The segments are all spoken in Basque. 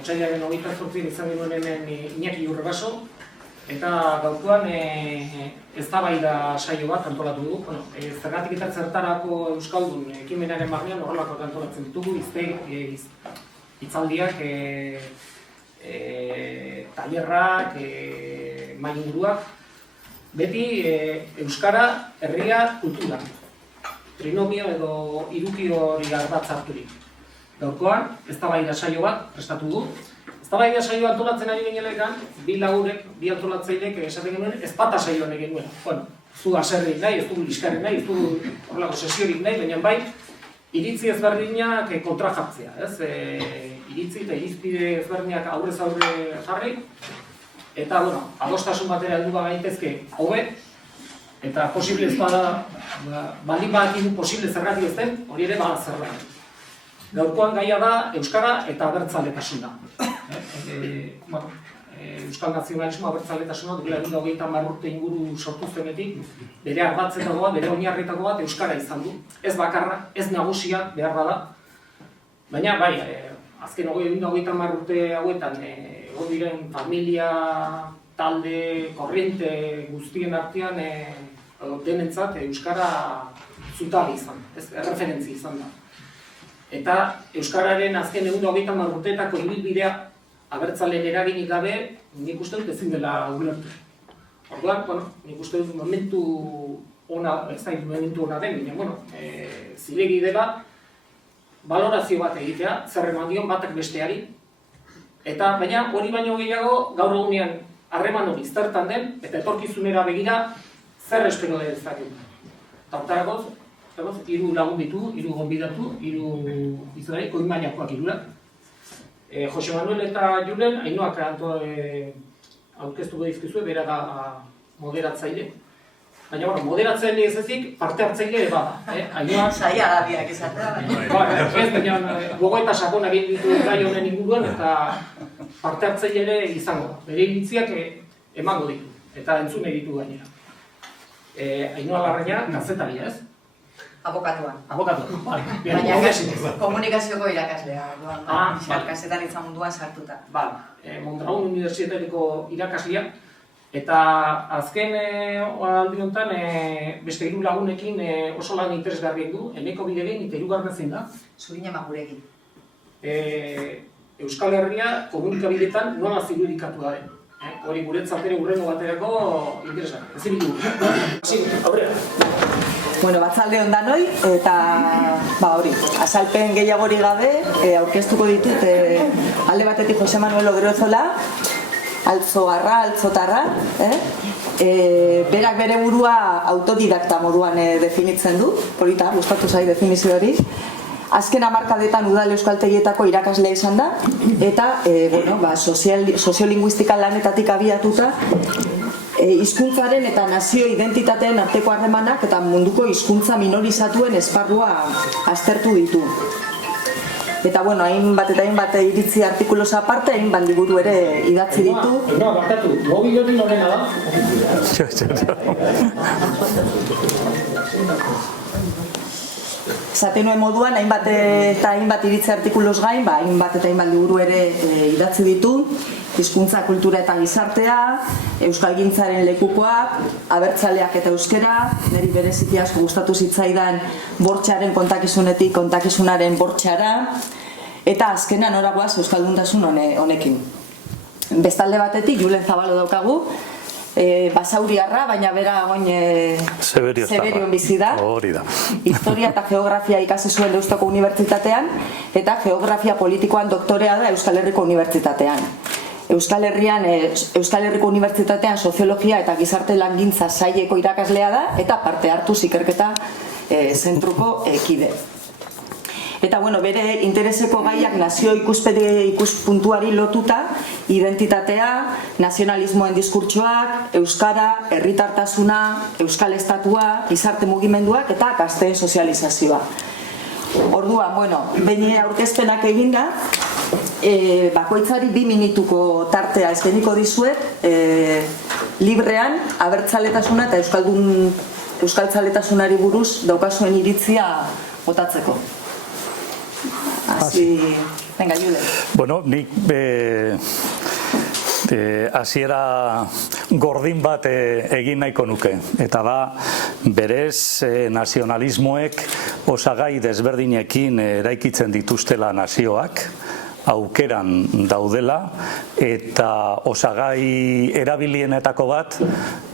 Otsailaren 28 izan genuen hemen Iñaki Urrebaso, eta gaurkoan eztabaida saio bat antolatu dugu. Zergatik eta zertarako Euskaldun ekimenaren barnean horrelako antolatzen ditugu, hitzaldiak, tailerrak, mahai-inguruak, beti euskara, herria, kultura. Trinomio edo hirukio hori ardatz harturik. Gaurkoan, eztabaida saio bat prestatu du. Eztabaida saio antolatzen ari ginelekan, bi lagurek, bi antolatzailek esaten genuen ezpata saioan egin nuen. Bueno, ez du aserrik nahi, ez du liskarrik nahi, ez du horrelako sesiorik nahi, baina bai, iritzi ezberdinak kontra jartzea. Iritzi eta irizpide ezberdinak aurrez aurre jarri, eta, adostasun batera heldu gaitezke hobe, eta posible ez bada, baldin badakigu posible zergatik ez den, hori ere bada zerbait. Gaurkoan gaia da euskara eta abertzaletasuna. Euskal nazionalismo abertzaletasuna duela 130 urte inguru sortu zenetik, bere ardatzetako bat, bere oinarrietako bat euskara izan du. Ez bakarra, ez nagusia behar da. Baina, bai, azken 130 urte hauetan, egon diren familia, talde, korriente guztien artean denentzat euskara zutabe izan, erreferentzi izan da. Eta euskararen azken 130 urteetako ibilbidea abertzaleen eraginik gabe, nik uste dut ezin dela ulertu. Orduan, nik uste dut momentu ona, ez da momentu ona den, baina, zilegi dela balorazio bat egitea, zer eman dion batak besteari. Eta, baina, hori baino gehiago, gaur egunean harreman hori zertan den, eta etorkizunera begira, zer espero dezakegu. Eta hortarakoz, 3 lagun ditu, 3 gonbidatu, 3 izanari, koimainakoak 3. Jose Manuel eta Julen, Ainoak aurkeztuko dizkizue, bera da moderatzaile. Baina, moderatzaile ez ezik, parte hartzaile ere bada. Zaila da biak izatea. Baina, gogo eta sakona egin ditu gai honen inguruan, eta parte hartzaile ere izango da. Bere iritziak emango ditu, eta entzune ditu gainera. Ainoa Larraña, kazetaria, ez? Abokatuan. Abokatuan, baina komunikazioko irakaslea, kazetaritza munduan sartuta. Mondragon Unibertsitateko irakaslea, eta azken aldi honetan beste 3 lagunekin oso lan interesgarri du, Eneko Bidegin eta 3. zein da? Zurine Magurekin. Euskal Herria komunikabideetan nola zirudikatu da den. Hori guretzat ere hurrengo baterako interesgarri. Ezin ditu. Aurrera. Batzalde hon danoi, eta hori, azalpen gehiagori gabe, aurkeztuko ditut alde batetik Jose Manuel Odriozola, altzogarra, altzotarra, berak bere burua autodidakta moduan definitzen du, polita, gustatu zai definizio hori. Azken hamarkadetan udal euskaltegietako irakaslea izan da, eta soziolinguistika lanetatik abiatuta, hizkuntzaren eta nazio identitateen arteko harremanak eta munduko hizkuntza minorizatuen esparrua aztertu ditu. Eta, hainbat eta hainbat iritzi artikuloz aparte, hainbat liburu ere idatzi ditu. Barkatu, mobil hori norena da? Esaten nuen moduan, hainbat eta hainbat iritzi artikuloz gain, hainbat eta hainbat liburu ere idatzi ditu. Hizkuntza, kultura eta gizartea, euskalgintzaren lekukoak, abertzaleak eta euskera, niri bereziki asko gustatu zitzaidan bortxaren kontakizunetik kontakizunaren bortxara, eta azkenan oragoaz euskalduntasun honekin. Bestalde batetik, Julen Zabalo daukagu, basauriarra, baina bera goin Zeberion bizi da. Historia eta geografia ikasi zuen Deustuko Unibertsitatean, eta geografia politikoan doktorea da Euskal Herriko Unibertsitatean. Euskal Herriko Unibertsitatean soziologia eta gizarte langintza saileko irakaslea da, eta parte hartu ikerketa zentruko kide. Eta, bere intereseko gaiak nazio ikuspuntuari lotuta, identitatea, nazionalismoen diskurtsoak, euskara, herritartasuna, euskal estatua, gizarte mugimenduak eta gazteen sozializazioa. Orduan, behin aurkezpenak eginda, bakoitzari 2 minutuko tartea eskainiko dizuet, librean abertzaletasuna eta euskaltzaletasunari buruz daukazuen iritzia botatzeko. Así Venga, Julen. Bueno, nik hasiera gordin bat egin nahiko nuke. Eta da, berez nazionalismoek osagai desberdinekin eraikitzen dituztela nazioak, aukeran daudela, eta osagai erabilienetako bat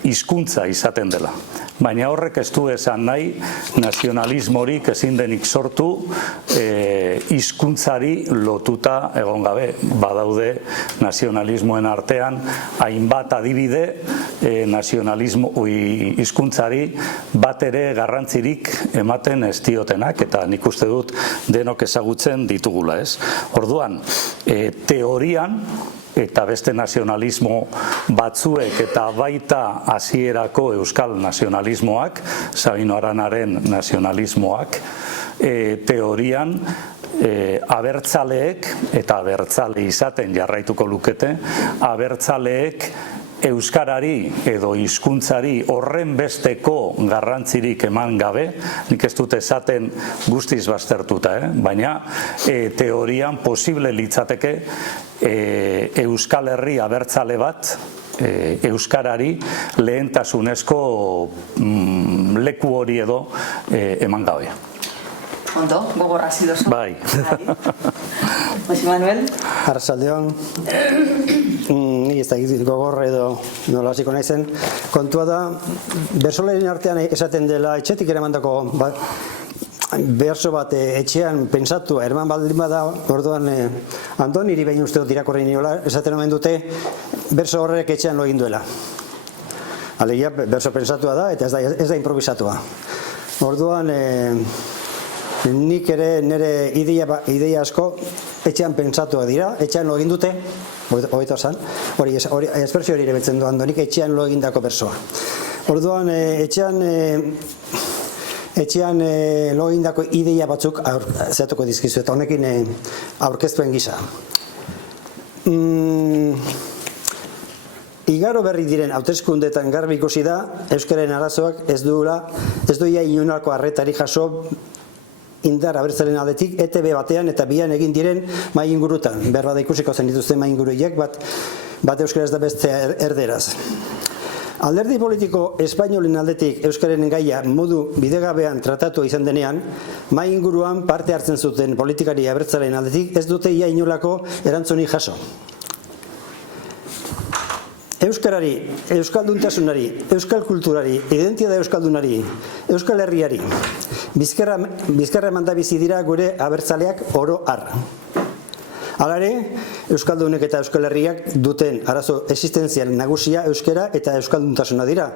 hizkuntza izaten dela. Baina horrek ez du esan nahi nazionalismorik ezin denik sortu hizkuntzari lotuta egon gabe. Badaude nazionalismoen artean hainbat adibide hizkuntzari bat ere garrantzirik ematen ez diotenak, eta nik uste dut denok ezagutzen ditugula, ez? Orduan, teorian, eta beste nazionalismo batzuek eta baita hasierako euskal nazionalismoak, Sabino Aranaren nazionalismoak, teorian abertzaleek, eta abertzale izaten jarraituko lukete, abertzaleek euskarari edo hizkuntzari horren besteko garrantzirik eman gabe, nik ez dut esaten guztiz baztertuta, baina teorian posible litzateke Euskal Herri abertzale bat euskarari lehentasunezko leku hori edo eman gabe. Ondo, gogorra zidozu. Bai. Jose Manuel? Arratsaldeon. Ni ez da gogorra edo nola hasiko naizen. Kontua da, bertsolaren artean esaten dela etxetik eramandako berso bat etxean pentsatu, erman baldin bada, orduan Andoniri behin uste dut irakurri niola, esaten omen dute berso horrek etxean lo egin duela. Alegia, berso pentsatua da, eta ez da improvisatua. Orduan, nik ere nire ideia asko etxean pentsatua dira, etxean lo egin dute, hobeto esan, hori espresio hori ere betzen du Andonik etxean lo egindako bersoa. Orduan, etxean lo egindako ideia batzuk zehatuko dizkizu, eta honekin aurkeztuen gisa. Igaro berri diren hauteskundeetan garbi ikusi da, euskaren arazoak ez duia inonako arretari jaso indar abertzalen aldetik ETB batean eta bian egin diren mai ingurutan. Berbada ikusiko zen dituzten mai inguruiek, bat euskaraz da beste erderaz. Alderdi politiko espainolin aldetik euskaren gaia modu bidegabean tratatu izan denean, mai inguruan parte hartzen zuten politikari abertzalen aldetik ez dute ia inolako erantzuni jaso. Euskarari, euskalduntasunari, euskal kulturari, identitate euskaldunari, euskal herriari, bizkarra emanda bizi dira gure abertzaleak oro har. Hala ere, euskaldunek eta euskal herriak duten arazo existentzial nagusia euskara eta euskalduntasuna dira.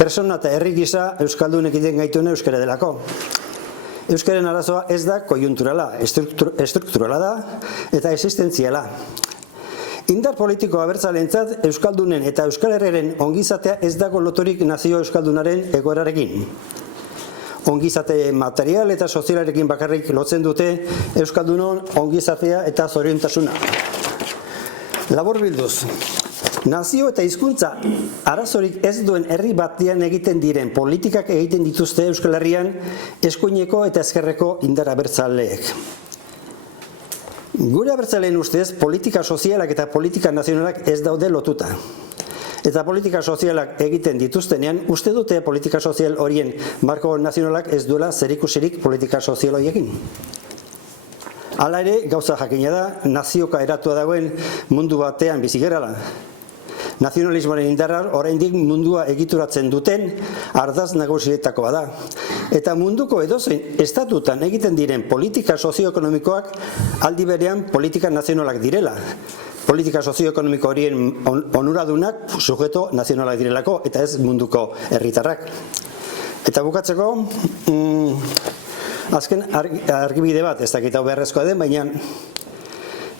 Persona eta herri gisa euskaldunek iden gaituen euskara delako. Euskaren arazoa ez da koiunturala, estrukturala da eta existentziala. Indar politiko abertzalentzat euskaldunen eta euskal herriaren ongizatea ez dago loturik nazio euskaldunaren egoerarekin. Ongizate material eta sozialarekin bakarrik lotzen dute euskaldunon ongizatea eta zoriontasuna. Laburbilduz, nazio eta hizkuntza arazorik ez duen herri batean egiten diren politikak egiten dituzte Euskal Herrian eskuineko eta ezkerreko indar abertzaleek. Gure abertzaleen ustez, politika sozialak eta politika nazionalak ez daude lotuta. Eta politika sozialak egiten dituztenean, uste dute politika sozial horien marko nazionalak ez duela zerikusirik politika sozial horiekin. Hala ere, gauza jakina da, nazioka eratua dagoen mundu batean bizi garela. Nazionalismoaren indarra oraindik mundua egituratzen duten ardaz nagusietakoa da. Eta munduko edozein estatutan egiten diren politika sozioekonomikoak aldi berean politika nazionalak direla. Politika sozioekonomiko horien onuradunak sujeto nazionalak direlako eta ez munduko herritarrak. Eta bukatzeko, azken argibide bat, ez dakit hau beharrezkoa den,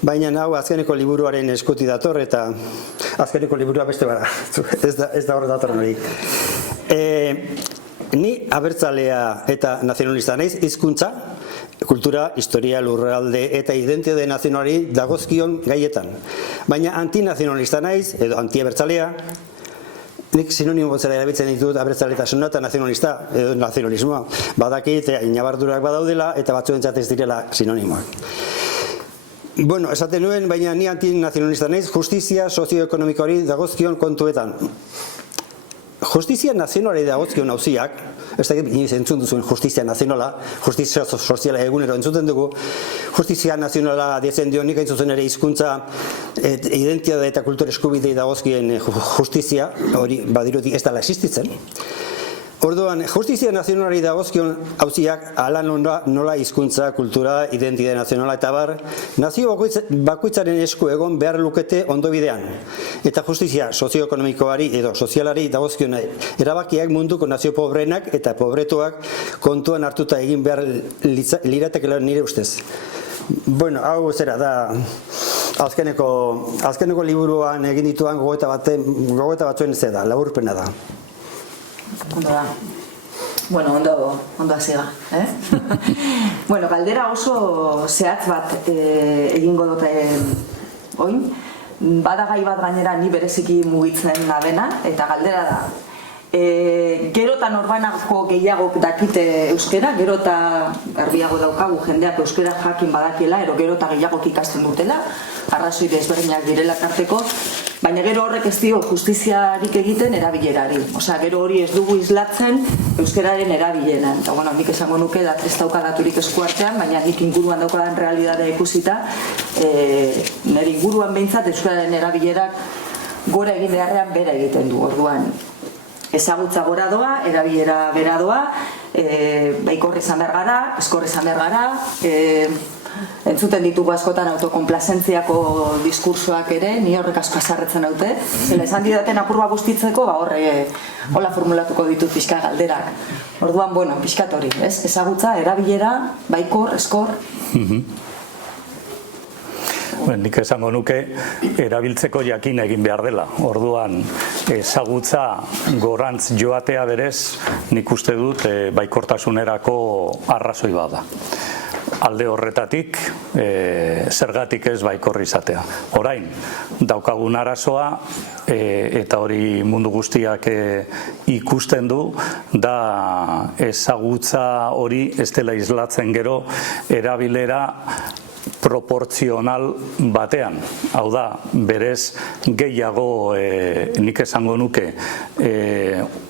baina hau azkeneko liburuaren eskuti dator eta azkeneko liburua beste bada, ez da hor datorren hori. Ni abertzalea eta nazionalista naiz, hizkuntza, kultura, historia, lurralde eta identitate nazionalari dagozkion gaietan. Baina antinazionalista naiz, edo antiabertzalea, nik sinonimo bezala erabiltzen ditut abertzaletasuna eta nazionalista, edo nazionalismoa. Badakit, inabardurak badaudela eta batzuentzat ez direla sinonimoak. Bueno, esaten nuen, baina ni antinazionalista naiz, justizia sozioekonomikoari dagozkion kontuetan. Justizia nazionalari dagozkion auziak, ez dakit inoiz entzun duzuen justizia nazionala, justizia soziala egunero entzuten dugu, justizia nazionala dietzen dio nik hain zuzen ere hizkuntza identitate eta kultura eskubidei dagozkien justizia, hori badirudi ez dela existitzen. Orduan, justizia nazionalari dagozkion auziak hala nola hizkuntza, kultura, identitate nazionala eta bar, nazio bakoitzaren esku egon behar lukete ondo bidean. Eta justizia sozioekonomikoari edo sozialari dagozkion erabakiak munduko nazio pobreenak eta pobretuak kontuan hartuta egin behar liratekela nire ustez. Bueno, hau zera da azkeneko liburuan egin dituan gogoeta batzuen ez da, laburpena da. Ondo da. Bueno, ondo hasiga, Bueno, galdera oso zehatz bat egingo dute oin. Bada gai bat gainera ni bereziki mugitzen nabena, eta galdera da. Gero eta norbanako gehiagok dakite euskera, gero eta garbiago daukagu jendeak euskera jakin badakiela, gero eta gehiagok ikasten dutela, arrazoi desberdinak direla tarteko, baina gero horrek ez dio justiziarik egiten erabilerari. Osea, gero hori ez dugu islatzen euskararen erabileran. Eta, bueno, nik esango nuke ez dauka daturik eskuartean, baina nik inguruan daukadan realitatea ikusita, nire inguruan behintzat euskararen erabilerak gora egin beharrean bera egiten du. Orduan, ezagutza gora doa, erabilera bera doa, baikor izan behar gara, eskor izan behar gara, entzuten ditugu askotan autokonplazentziako diskursoak ere, ni horrek asko azarretzen haute, zela esan didaten apurba bustitzeko, hola formulatuko ditut pixka galderak. Orduan, bueno, pixkat hori, ezagutza, erabilera, baikor, eskor. Nik esango nuke erabiltzeko jakin egin behar dela. Orduan, ezagutza gorantz joatea berez, nik uste dut baikortasunerako arrazoi bada. Alde horretatik, zergatik ez baikor izatea. Orain, daukagun arazoa, eta hori mundu guztiak ikusten du, da ezagutza hori ez dela islatzen gero erabilera proportzional batean. Hau da, berez gehiago, nik esango nuke,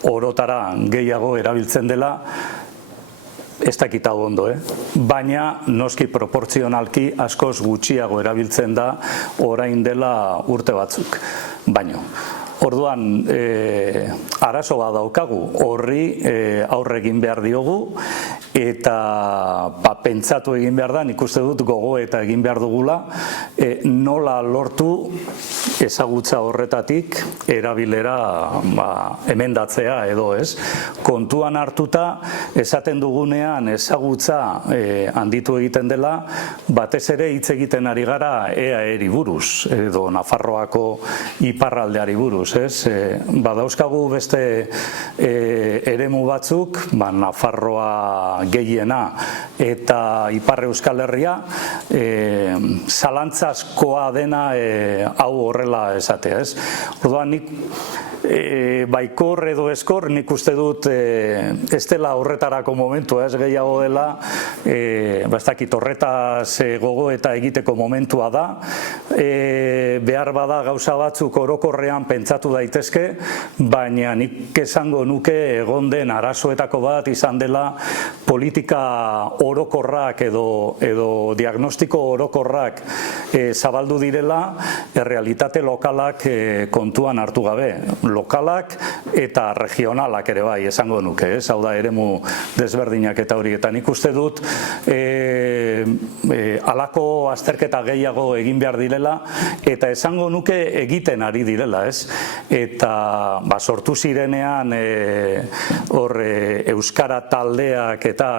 orotara gehiago erabiltzen dela, ez dakita ondo, baina noski proportzionalki askoz gutxiago erabiltzen da orain dela urte batzuk. Baino, orduan, arazo bat daukagu, horri aurre egin behar diogu, eta pentsatu egin behar da, nik uste dut gogo eta egin behar dugula, nola lortu ezagutza horretatik erabilera emendatzea edo ez. Kontuan hartuta, esaten dugunean ezagutza handitu egiten dela, batez ere hitz egiten ari gara EAEri buruz, edo Nafarroako iparraldeari buruz, ez? Badauzkagu beste eremu batzuk, Nafarroa gehiena eta Ipar Euskal Herria, zalantzazkoa dena hau horrela esatea, ez? Orduan, nik baikor edo eskor, nik uste dut ez dela horretarako momentua, ez gehiago dela, ez dakit horretaz gogo eta egiteko momentua da, behar bada gauza batzuk orokorrean pentsatu daitezke, baina nik esango nuke egon den arazoetako bat izan dela politika orokorrak edo diagnostiko orokorrak zabaldu direla, errealitate lokalak kontuan hartu gabe. Lokalak eta regionalak ere bai, esango nuke, hau da eremu desberdinak eta hori. Eta nik uste dut halako azterketa gehiago egin behar direla, eta esango nuke egiten ari direla, ez? Eta sortu zirenean euskara taldeak eta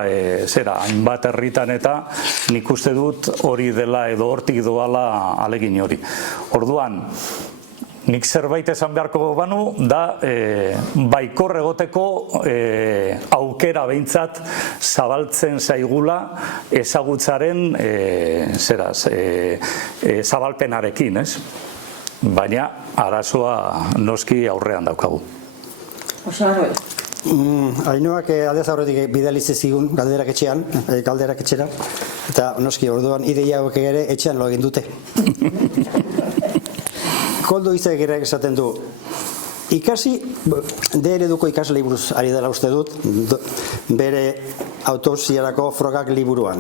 hainbat herritan eta nik uste dut hori dela edo hortik doala alegin hori. Orduan, nik zerbait esan beharko banu, da baikor egoteko aukera behintzat zabaltzen zaigula ezagutzaren zabalpenarekin, ez? Baina arazoa noski aurrean daukagu. Oso arroi. Ainhoak aldez aurretik bidalize zigun galderak etxean, galderak etxera. Eta noski orduan ideia hauek ere etxean lo egin dute. Koldo Izek ere esaten du, ikasi, D-ereduko ikasle buruz ari dela uste dut, bere autopsiarako frogak liburuan.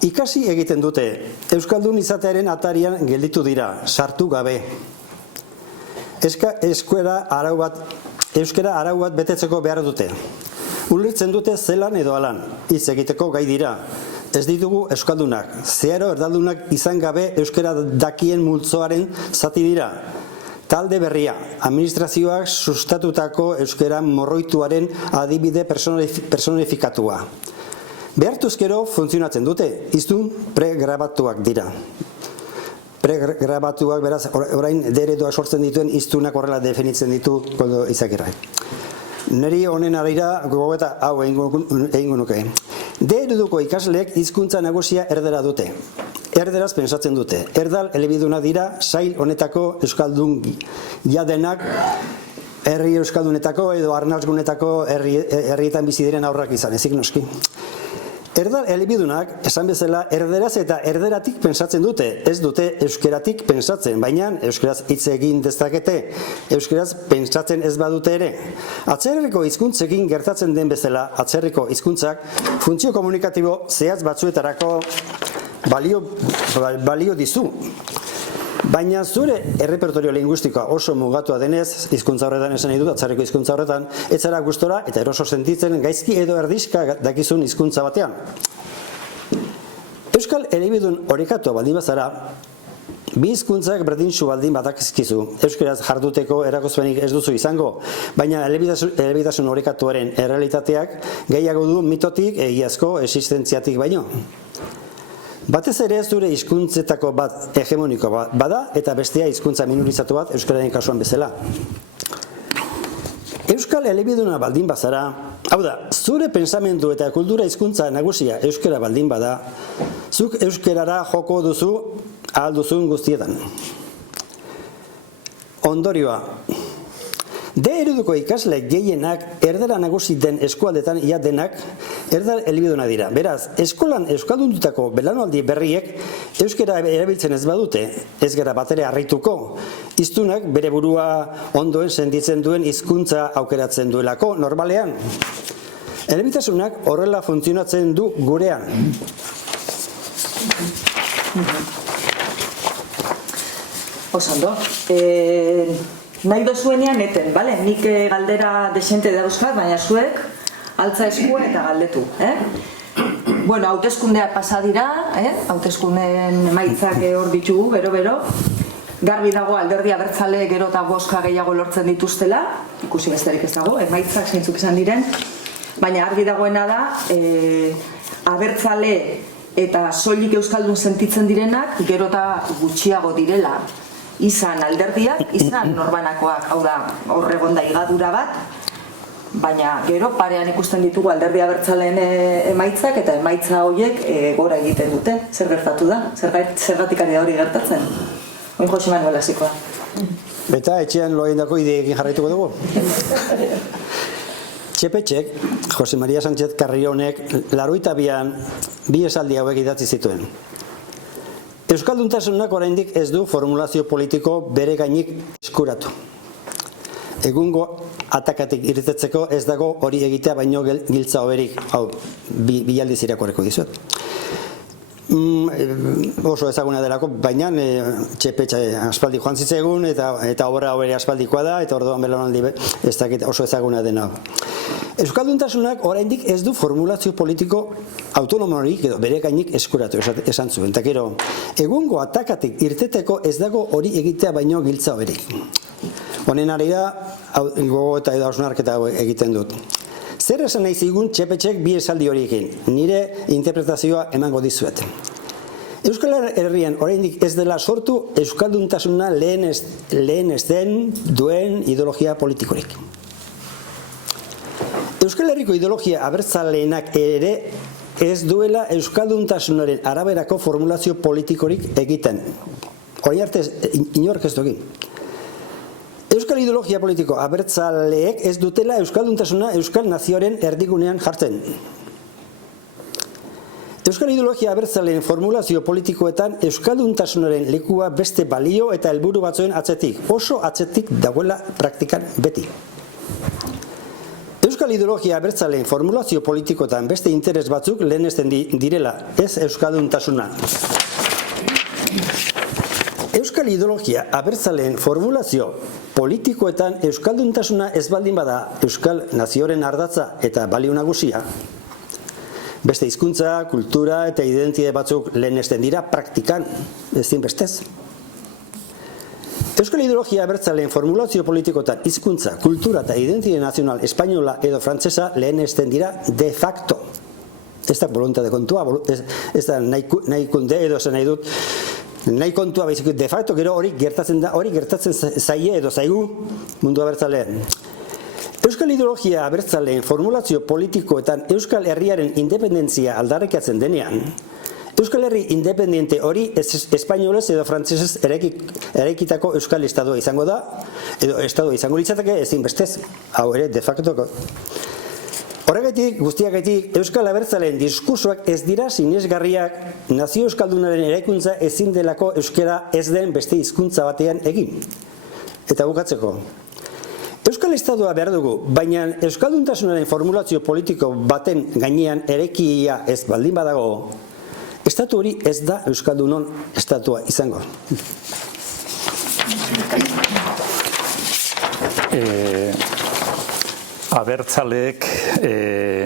Ikasi egiten dute, euskaldun izatearen atarian gelditu dira, sartu gabe. Euskara arau bat betetzeko behar dute. Ulertzen dute zelan edo alan, hitz egiteko gai dira. Ez ditugu euskaldunak, zeharo erdaldunak izan gabe euskara dakien multzoaren zati dira. Talde berria, administrazioak sustatutako euskara morroituaren adibide personifikatua. Behartuzkero funtzionatzen dute, hiztun pregrabatuak dira. Pregrabatuak, beraz, orain D-ereduak sortzen dituen hiztunak horrela definitzen ditu Koldo Izagirrek. Neri honen arira gogoeta hau egingo nuke. D-ereduko ikasleek hizkuntza nagusia erdera dute. Erderaz pensatzen dute. Erdal elebiduna dira sail honetako euskaldun jadenak herri euskaldunetako edo arnaltzgunetako herrietan bizi diren aurrak izan, ezik noski. Erdal elebidunak, esan bezala, erderaz eta erderatik pensatzen dute, ez dute euskeratik pensatzen, baina euskaraz hitz egin dezakete, euskaraz pentsatzen ez badute ere. Atzerriko hizkuntzekin gertatzen den bezala, atzerriko hizkuntzak funtzio komunikatibo zehatz batzuetarako balio dizu. Baina zure errepertorio linguistikoa oso mugatua denez, hizkuntza horretan esan nahi dut, atzerriko hizkuntza horretan, ez zara gustora eta eroso sentitzen gaizki edo erdizka dakizun hizkuntza batean. Euskal elebidun orekatua baldin bazara, bi hizkuntzak berdintsu baldin badakizkizu, euskaraz jarduteko erakuspenik ez duzu izango, baina elebitasun orekatuaren errealitateak gehiago du mitotik egiazko existentziatik baino. Batez ere zure hizkuntzetako bat hegemoniko bada eta bestea hizkuntza minorizatu bat euskararen kasuan bezala. Euskal elebiduna baldin bazara, hau da, zure pensamendu eta kultura hizkuntza nagusia euskara baldin bada, zuk euskarara joko duzu ahal duzun guztietan. Ondorioa, D-ereduko ikasle gehienak erdara nagusi den eskualdetan ia denak erdal elebiduna dira. Beraz, eskolan euskaldundutako belaunaldi berriek euskara erabiltzen ez badute, ez gara batere harrituko. Hiztunak bere burua ondoen sentitzen duen hizkuntza aukeratzen duelako normalean. Elebitasunak horrela funtzionatzen du gurean. Osondo. Nahi dozuenean eten, bale? Nik galdera desente dauzkat, baina zuek altza eskua eta galdetu. Bueno, hauteskundeak pasa dira, hauteskundeen emaitzak hor ditugu, bero. Garbi dago alderdi abertzale gero eta bozka gehiago lortzen dituztela, ikusi besterik ez dago, emaitzak zeintzuk izan diren, baina argi dagoena da, abertzale eta soilik euskaldun sentitzen direnak gero eta gutxiago direla. Izan alderdiak, izan norbanakoak, hau da, horregonda higadura bat, baina gero parean ikusten ditugu alderdi abertzaleen emaitzak eta emaitza horiek gora egiten dute. Zer gertatu da? Zergatik ari da hori gertatzen? Oin Jose Manuel hasikoa. Eta etxean lo egindako ideekin jarraituko dugu. Txepetxek, Jose Maria Sánchez Carrionek, 82an bi esaldi hauek idatzi zituen. Euskalduntasunak oraindik ez du formulazio politiko bere gainik eskuratu. Egungo atakatik irtetzeko ez dago hori egitea baino giltza hoberik. Hau, bilaldiz irakurriko dizuet. Oso ezaguna delako, baina Txepetxe aspaldi joan zitzegun eta obra hobere aspaldikoa da eta orduan belaunaldi ez dakit oso ezaguna dena. Euskalduntasunak oraindik ez du formulazio politiko autonomorik edo bere gainik eskuratu esan zuen. Eta gero, egungo atakatik irteteko ez dago hori egitea baino giltza hoberik. Honen arira, gogo eta edo hausnarketa egiten dut. Zer esan nahi zigun Txepetxek bi esaldi horiekin? Nire interpretazioa emango dizuet. Euskal Herrian oraindik ez dela sortu euskalduntasuna lehen ez den duen ideologia politikorik. Euskal Herriko ideologia abertzaleenak ere ez duela euskalduntasunaren araberako formulazio politikorik egiten. Orain arte inork ez du egin. Euskal ideologia politiko abertzaleek ez dutela euskalduntasuna euskal nazioaren erdigunean jartzen. Euskal ideologia abertzaleen formulazio politikoetan euskalduntasunaren lekua beste balio eta helburu batzuen atzetik, oso atzetik dagoela praktikan beti. Euskal ideologia abertzaleen formulazio politikoetan beste interes batzuk lehenesten direla, ez euskalduntasuna. Euskal ideologia abertzaleen formulazio politikoetan euskalduntasuna ez baldin bada euskal nazioaren ardatza eta balio nagusia, beste hizkuntza, kultura eta identitate batzuk lehenesten dira praktikan, ezinbestez. Euskal ideologia abertzaleen formulazio politikoetan hizkuntza, kultura eta identitate nazional espainola edo frantsesa lehenesten dira de facto. Ez da boluntate kontua, ez da nahi kunde edo esan nahi dut, nahi kontua baizik de facto, gero hori gertatzen zaie edo zaigu mundu abertzalean. Euskal ideologia abertzaleen formulazio politikoetan Euskal Herriaren independentzia aldarrikatzen denean, Euskal Herri independiente hori espainolez edo frantsesez eraikitako Euskal Estadoa izango da, edo Estadoa izango litzateke ezinbestez, hau ere de facto. Horregatik, guztiagatik, Euskal abertzaleen diskursoak ez dira sinesgarriak nazio euskaldunaren eraikuntza ezin delako euskara ez den beste hizkuntza batean egin. Eta bukatzeko. Euskal Estadoa behar dugu, baina euskalduntasunaren formulazio politiko baten gainean eraikia ez baldin badago, estatu hori ez da euskaldunon estatua izango. Abertzaleek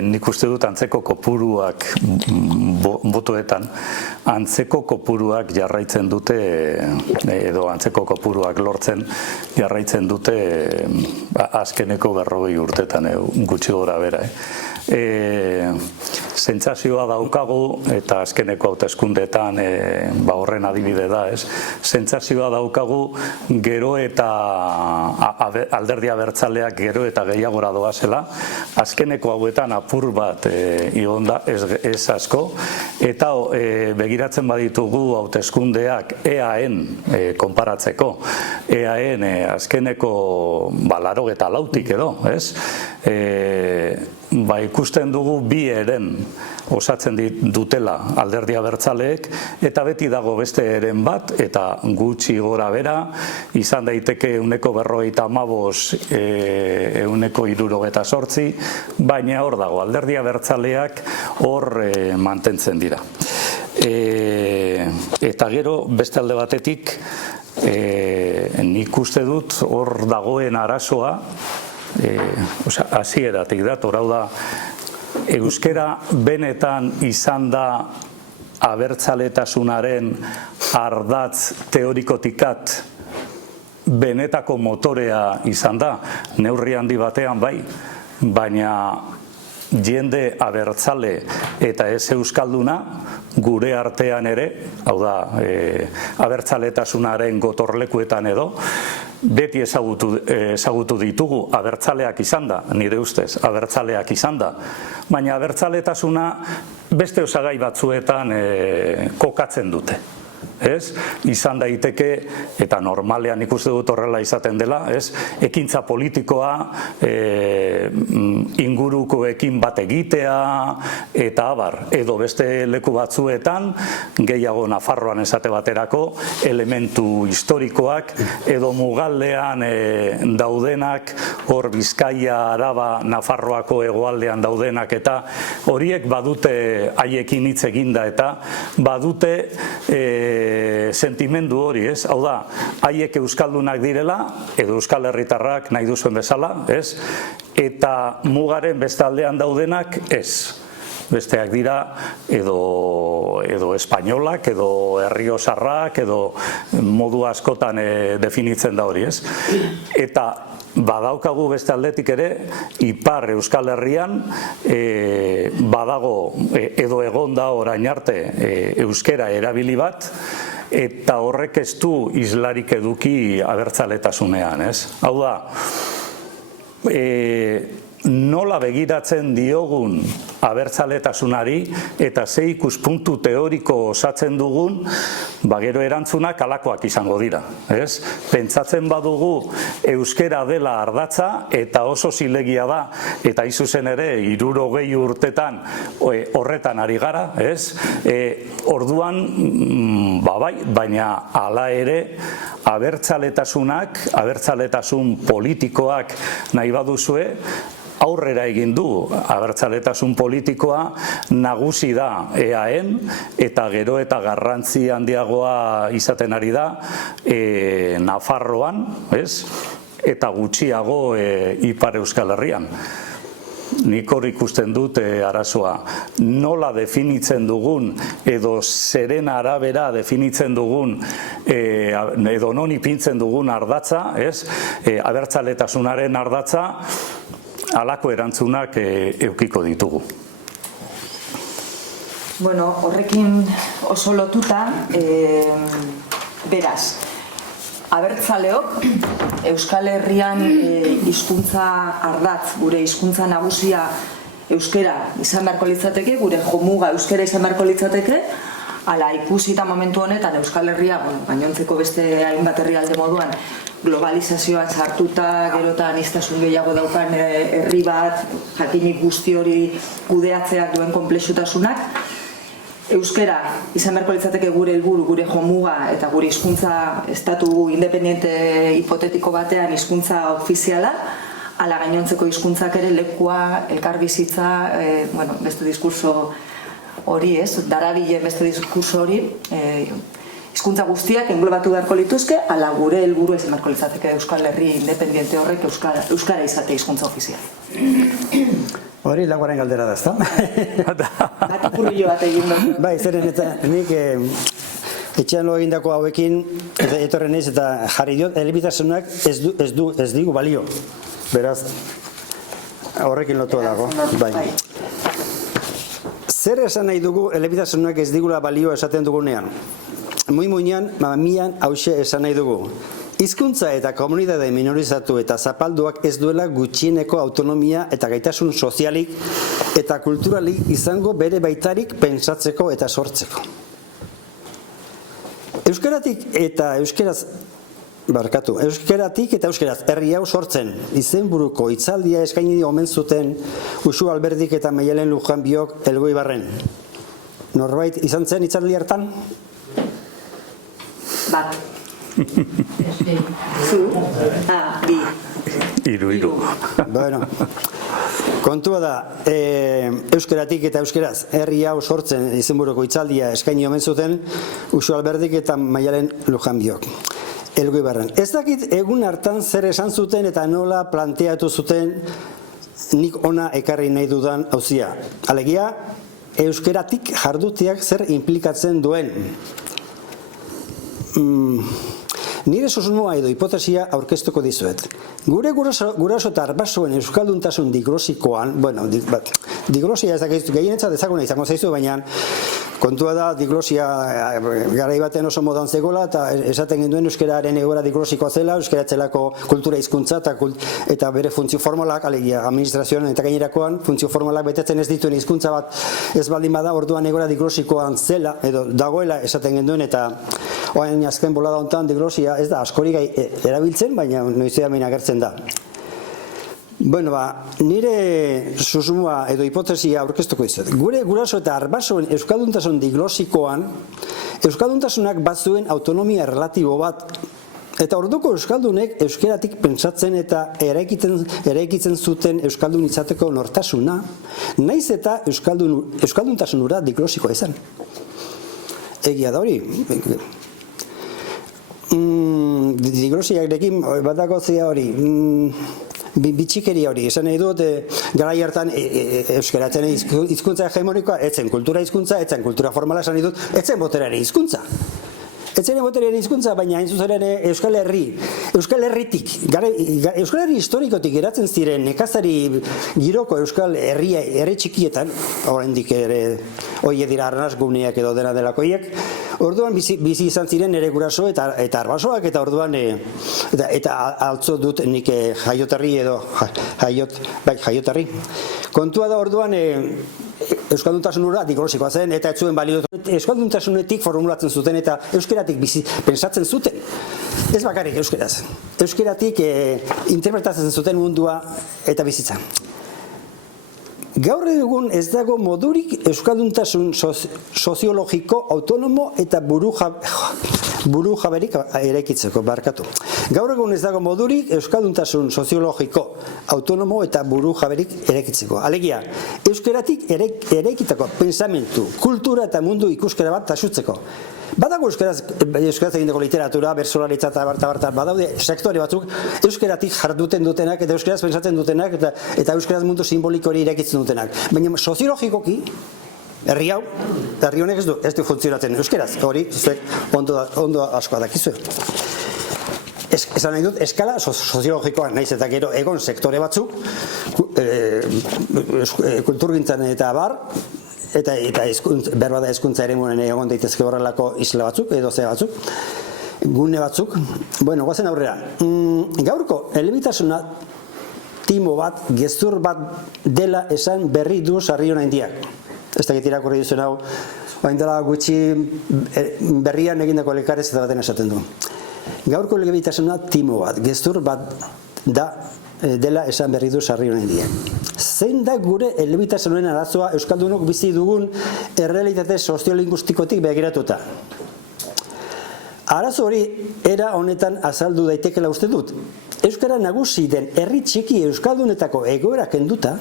nik uste dut antzeko kopuruak botoetan, antzeko kopuruak jarraitzen dute, edo antzeko kopuruak lortzen jarraitzen dute azkeneko 40 urtetan, gutxi gora bera. Sentsazioa daukagu, eta azkeneko hauteskundeetan horren adibide da, sentsazioa daukagu gero eta alderdi abertzaleak gero eta gehiagora doazela, azkeneko hauetan apur bat igonda, ez asko, eta begiratzen baditugu hauteskundeak EAN konparatzeko, EAN azkeneko 84 edo, ikusten dugu bi eren osatzen dutela alderdi abertzaleek, eta beti dago beste eren bat, eta gutxi gora bera, izan daiteke 155, 168, baina hor dago, alderdi abertzaleak hor mantentzen dira. Eta gero, beste alde batetik, nik uste dut hor dagoen arazoa, hasieratik dator, hau da, euskera benetan izan da abertzaletasunaren ardatz teorikotikat benetako motorea izan da, neurri handi batean bai, baina jende abertzale eta ez euskalduna gure artean ere, hau da, abertzaletasunaren gotorlekuetan edo, beti ezagutu ditugu abertzaleak izan da, nire ustez, abertzaleak izan da, baina abertzaletasuna beste osagai batzuetan kokatzen dute. Izan daiteke, eta normalean ikuste dut horrela izaten dela, ekintza politikoa, ingurukoekin bat egitea, eta abar, edo beste leku batzuetan, gehiago Nafarroan esate baterako, elementu historikoak, edo mugaldean daudenak, hor Bizkaia, Araba, Nafarroako hegoaldean daudenak, eta horiek badute haiekin hitz eginda, eta badute sentimendu hori, hau da, haiek euskaldunak direla, edo euskal herritarrak nahi duzuen bezala, eta mugaren beste aldean daudenak ez. Besteak dira edo espainolak, edo herriosarrak, edo modu askotan definitzen da hori, Eta badaukagu beste aldetik ere, ipar Euskal Herrian badago edo egon da orain arte euskera erabili bat, eta horrek ez du islarik eduki abertzaletasunean, Hau da, nola begiratzen diogun abertzaletasunari eta ze ikuspuntu teoriko osatzen dugun, gero erantzunak halakoak izango dira. Pentsatzen badugu euskera dela ardatza eta oso zilegia da, eta izuzen ere 60 urtetan horretan ari gara, orduan, bai, baina hala ere abertzaletasunak, abertzaletasun politikoak nahi baduzue, aurrera egin du. Abertzaletasun politikoa nagusi da EAN, eta gero eta garrantzi handiagoa izaten ari da Nafarroan, eta gutxiago Ipar Euskal Herrian. Nik hor ikusten dut arazoa. Nola definitzen dugun, edo zeren arabera definitzen dugun, edo non ipintzen dugun ardatza, abertzaletasunaren ardatza, halako erantzunak edukiko ditugu. Bueno, horrekin oso lotuta, beraz, abertzaleok Euskal Herrian hizkuntza ardatz, gure hizkuntza nagusia euskera izan beharko litzateke, gure jomuga euskera izan beharko litzateke, ala ikusita momentu honetan Euskal Herria, gainontzeko beste hainbat herrialde moduan, globalizazioan sartuta, gero eta aniztasun gehiago daukan herri bat, jakinik guzti hori kudeatzeak duen konplexutasunak, euskera izan beharko litzateke gure helburu, gure jomuga eta gure hizkuntza estatu independiente hipotetiko batean hizkuntza ofiziala, ala gainontzeko hizkuntzak ere lekua, elkarbizitza, beste diskurso hori, darabilen beste diskurso hori, hizkuntza guztiak englobatu beharko lituzke, ala gure helburu izan beharko litzateke Euskal Herri independiente horrek euskara izate hizkuntza ofiziala. Hori laugarren galdera da, ezta? Bat ipurrillo bat egin dut. Bai, zeren eta nik etxean lo egindako hauekin etorren naiz eta jarri diot, elebitasunak ez digu balio. Beraz, horrekin lotua dago. Bai. Zer esan nahi dugu elebitasunak ez digula balio esaten dugunean? Muinean, mamian hause esan nahi dugu. Hizkuntza eta komunitate minorizatu eta zapalduak ez duela gutxieneko autonomia eta gaitasun sozialik eta kulturalik izango bere baitarik pentsatzeko eta sortzeko. Euskaratik eta euskaraz herri hau sortzen izenburuko hitzaldia eskaini omen zuten Uxu Alberdik eta Maialen Lujanbiok Elgoibarren. Norbait izan zen hitzaldi hartan? Bat. Zu? Bi. Hiru. Bueno, kontua da, euskaratik eta euskaraz herri hau sortzen izenburuko hitzaldia eskaini omen zuten Uxu Alberdik eta Maialen Lujanbiok Elgoibarren. Ez dakit egun hartan zer esan zuten eta nola planteatu zuten nik ona ekarri nahi dudan auzia. Alegia, euskaratik jarduteak zer implikatzen duen. Nire susmoa edo hipotesia aurkeztuko dizuet. Gure gurasotar basoen euskalduntasun diglosikoan, diglosia ez dakit gehienetza dezaguna izango zaizu, baina kontua da diglosia garai baten oso modan zegoela eta esaten genduen euskararen egoera diglosikoa zela, euskaratzelako kultura hizkuntza eta bere funtzio formalak, alegia administrazioan eta gainerakoan funtzio formalak betetzen ez dituen hizkuntza bat ez baldin bada, orduan egoera diglosikoan zela edo dagoela esaten genduen, eta orain azken bolada honetan diglosia ez da askorik erabiltzen, baina noizean behin agertzen da. Bueno, nire susmoa edo hipotesia aurkeztuko dizuet. Gure guraso eta arbasoen euskalduntasun diglosikoan, euskalduntasunak batzuen autonomia relatibo bat, eta orduko euskaldunek euskeratik pentsatzen eta eraikitzen zuten euskaldun izateko nortasuna, naiz eta euskalduntasunura diglosikoa izan. Egia da hori. Diglosiarekin batako zea hori, bitxikeria hori, esan nahi dut, garai hartan euskaratzen hizkuntza hegemonikoa, etzen kultura hizkuntza, etzen kultura formala, esan nahi dut, etzen boterearen hizkuntza. Etzen boterearen hizkuntza, baina hain zuzen ere Euskal Herritik, Euskal Herri historikotik geratzen ziren nekazari giroko Euskal Herri txikietan, oraindik ere hoie dira arnaz guneak edo dena delakoiek, Orduan bizi izan ziren nire guraso eta arbasoak, eta orduan eta altzo dut nik jaioterri edo jaioterri. Kontua da orduan euskalduntasun hura dikolosikoa zen eta ez zuen balio. Euskalduntasunetik formulatzen zuten eta euskeratik pensatzen zuten. Ez bakarrik euskeraz. Euskeratik interpretatzen zuten mundua eta bizitza. Gaur egun ez dago modurik euskalduntasun soziologiko, autonomo eta burujaberik eraikitzeko, barkatu. Gaur egun ez dago modurik euskalduntasun soziologiko, autonomo eta burujaberik eraikitzeko. Alegia, euskeratik eraikitako pensamentu, kultura eta mundu ikuskera bat tasutzeko. Badago euskaraz egindako literatura, bertsolaritza eta barta, badaude sektore batzuk euskeratik jarduten dutenak eta euskaraz pensatzen dutenak eta euskaraz mundu simboliko hori eraikitzen dutenak. Baina soziologikoki, herri honek ez du funtzionatzen euskeraz, hori ondo asko dakizu. Esan nahi dut, eskala soziologikoa naiz eta gero egon sektore batzuk, kulturgintzan eta bar, eta berbada hezkuntza eremuan egon daitezke horrelako isla batzuk, edo ze batzuk, gune batzuk. Bueno, goazen aurrera. Gaurko elebitasuna timo bat, gezur bat dela esan berri du Sarriona Indiak. Ez dakit irakurri duzuen hau, bain dela gutxi berrian egindako elkarrezketa baten esaten du. Gaurko elebitasuna timo bat, gezur bat dela esan berri du Sarriona Indiak. Zein da gure elebitasunen arazoa euskaldunok bizi dugun errealitate soziolinguistikotik begiratuta? Arazo hori era honetan azaldu daitekela uste dut. Euskara nagusi den herri txiki euskaldunetako egoera kenduta,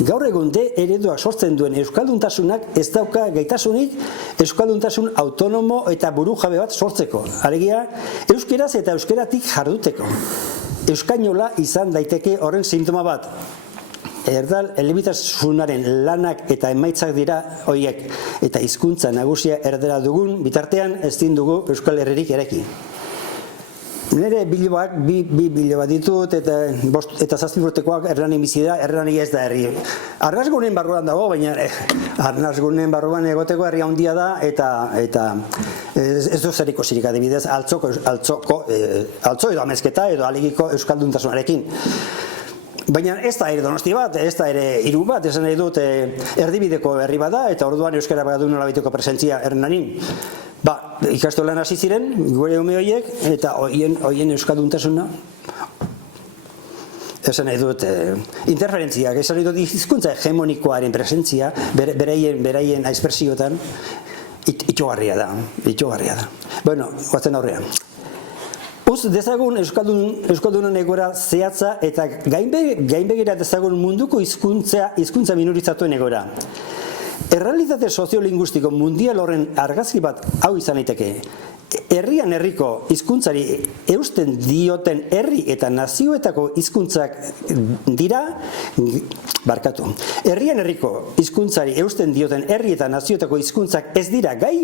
gaur egun eredua sortzen duen euskalduntasunak ez dauka gaitasunik euskalduntasun autonomo eta burujabe bat sortzeko. Alegia, euskeraz eta euskeratik jarduteko. Euskainola izan daiteke horren sintoma bat. Erdal elebitasunaren lanak eta emaitzak dira horiek, eta hizkuntza nagusia erdera dugun bitartean ezin dugu Euskal Herririk eraiki. Nire biloak, bi bilo bat ditut, eta 7 urtekoak Hernani bizi da, Hernani ez da herri. Arnasgunen barruan dago, baina Arnasgunen barruan egoteko herri handia da, eta ez du zer ikusirik adibidez, altzo edo amezketa edo alegiko euskalduntasunarekin. Baina ez da ere Donosti bat, ez da ere Irun bat, esan nahi dut erdibideko herri bada, eta orduan euskara bagadu nolabiteko presentzia Hernanin. Ikastolan hasi ziren, gure ume horiek, eta hoien euskalduntasuna, esan nahi dut interferentziak, esan nahi dut hizkuntza hegemonikoaren presentzia, beraien aispersiotan, itxogarria da. Bueno, guazen aurrean. Uz dezagun euskaldunen egoera zehatza eta gainbegira dezagun munduko hizkuntza minoritzatuen egoera. Errealitate soziolinguistiko mundial horren argazki bat hau izan daiteke. Herrian herriko hizkuntzari eusten dioten herri eta nazioetako hizkuntzak dira, herrian herriko hizkuntzari eusten dioten herri eta nazioetako hizkuntzak ez dira gai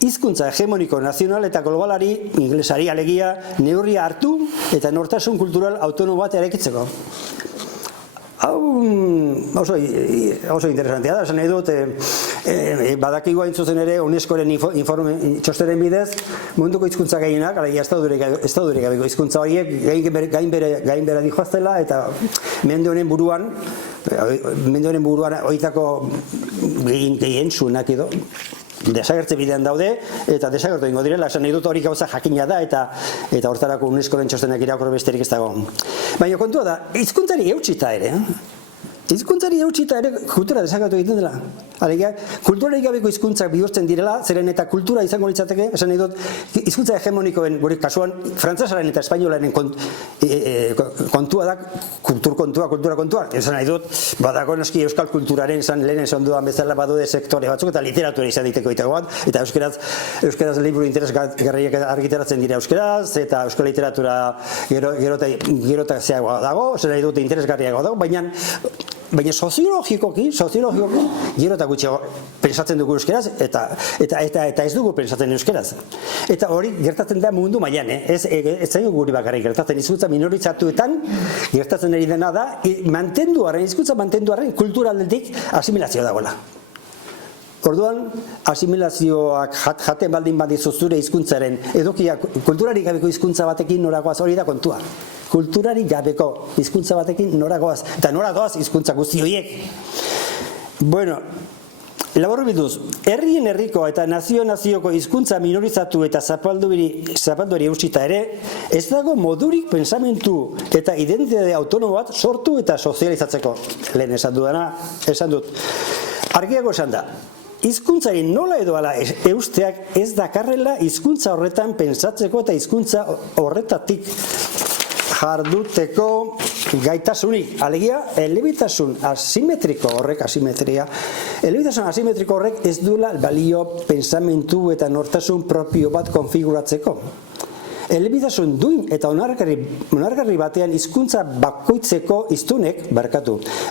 hizkuntza hegemoniko nazional eta globalari, inglesari alegia, neurria hartu eta nortasun kultural autonomo bat eraikitzeko. Hau oso interesantea da, esan nahi dut, badakigu hain zuzen ere UNESCOren txosteren bidez, munduko hizkuntza gehienak, estadurik gabeko hizkuntza horiek gainbera dihoaztela, eta mende honen buruan horietako gehien zuenak edo, desagertze bidean daude, eta desagertu ingo direla, esan nahi dut hori gauza jakina da, eta hortarako UNESCOren txostenak irakur besterik ez dago. Baina kontua da, hizkuntzari eutxita ere, kultura desagatu egiten dela. Alegia, kulturarik gabeko hizkuntzak bihurtzen direla, zeren eta kultura izango litzateke, esan nahi dut, hizkuntza hegemonikoen, gure kasuan, frantsesaren eta espainolaren kontua da, kultura kontua. Esan nahi dut, badako noski euskal kulturaren lehen esan duan bezala badaude sektore batzuk, eta literatura izan diteko itako bat, eta euskaraz liburu interesgarriak argitaratzen dira euskaraz, eta euskal literatura gerota zeagoa dago, esan nahi dut interesgarriagoa dago, baina soziologikoki gero eta gutxiago pensatzen dugu euskeraz eta ez dugu pensatzen euskeraz. Eta hori gertatzen da mundu mailan, ez zaio guri bakarrik gertatzen, hizkuntza minoritzatuetan gertatzen ari dena da hizkuntza mantenduaren kultura aldetik asimilazioa dagoela. Orduan, asimilazioak jaten baldin badizu zure hizkuntzaren edukia kulturarik gabeko hizkuntza batekin noragoaz, hori da kontua. Kulturarik gabeko hizkuntza batekin noragoaz, eta nora doaz hizkuntza guzti horiek. Bueno, laburbilduz, herrien herriko eta nazio-nazioko hizkuntza minorizatu eta zapalduari eusita ere, ez dago modurik pensamentu eta identitate autonomo bat sortu eta sozializatzeko. Lehen esan dut. Argiago esan da. Hizkuntzari nola edo ala eusteak ez dakarrela hizkuntza horretan pentsatzeko eta hizkuntza horretatik jarduteko gaitasunik. Alegia, elebitasun asimetriko horrek, elebitasun asimetriko horrek ez duela balio pensamentu eta nortasun propio bat konfiguratzeko. Elebitasun duin eta onargarri batean hizkuntza bakoitzeko hiztunek,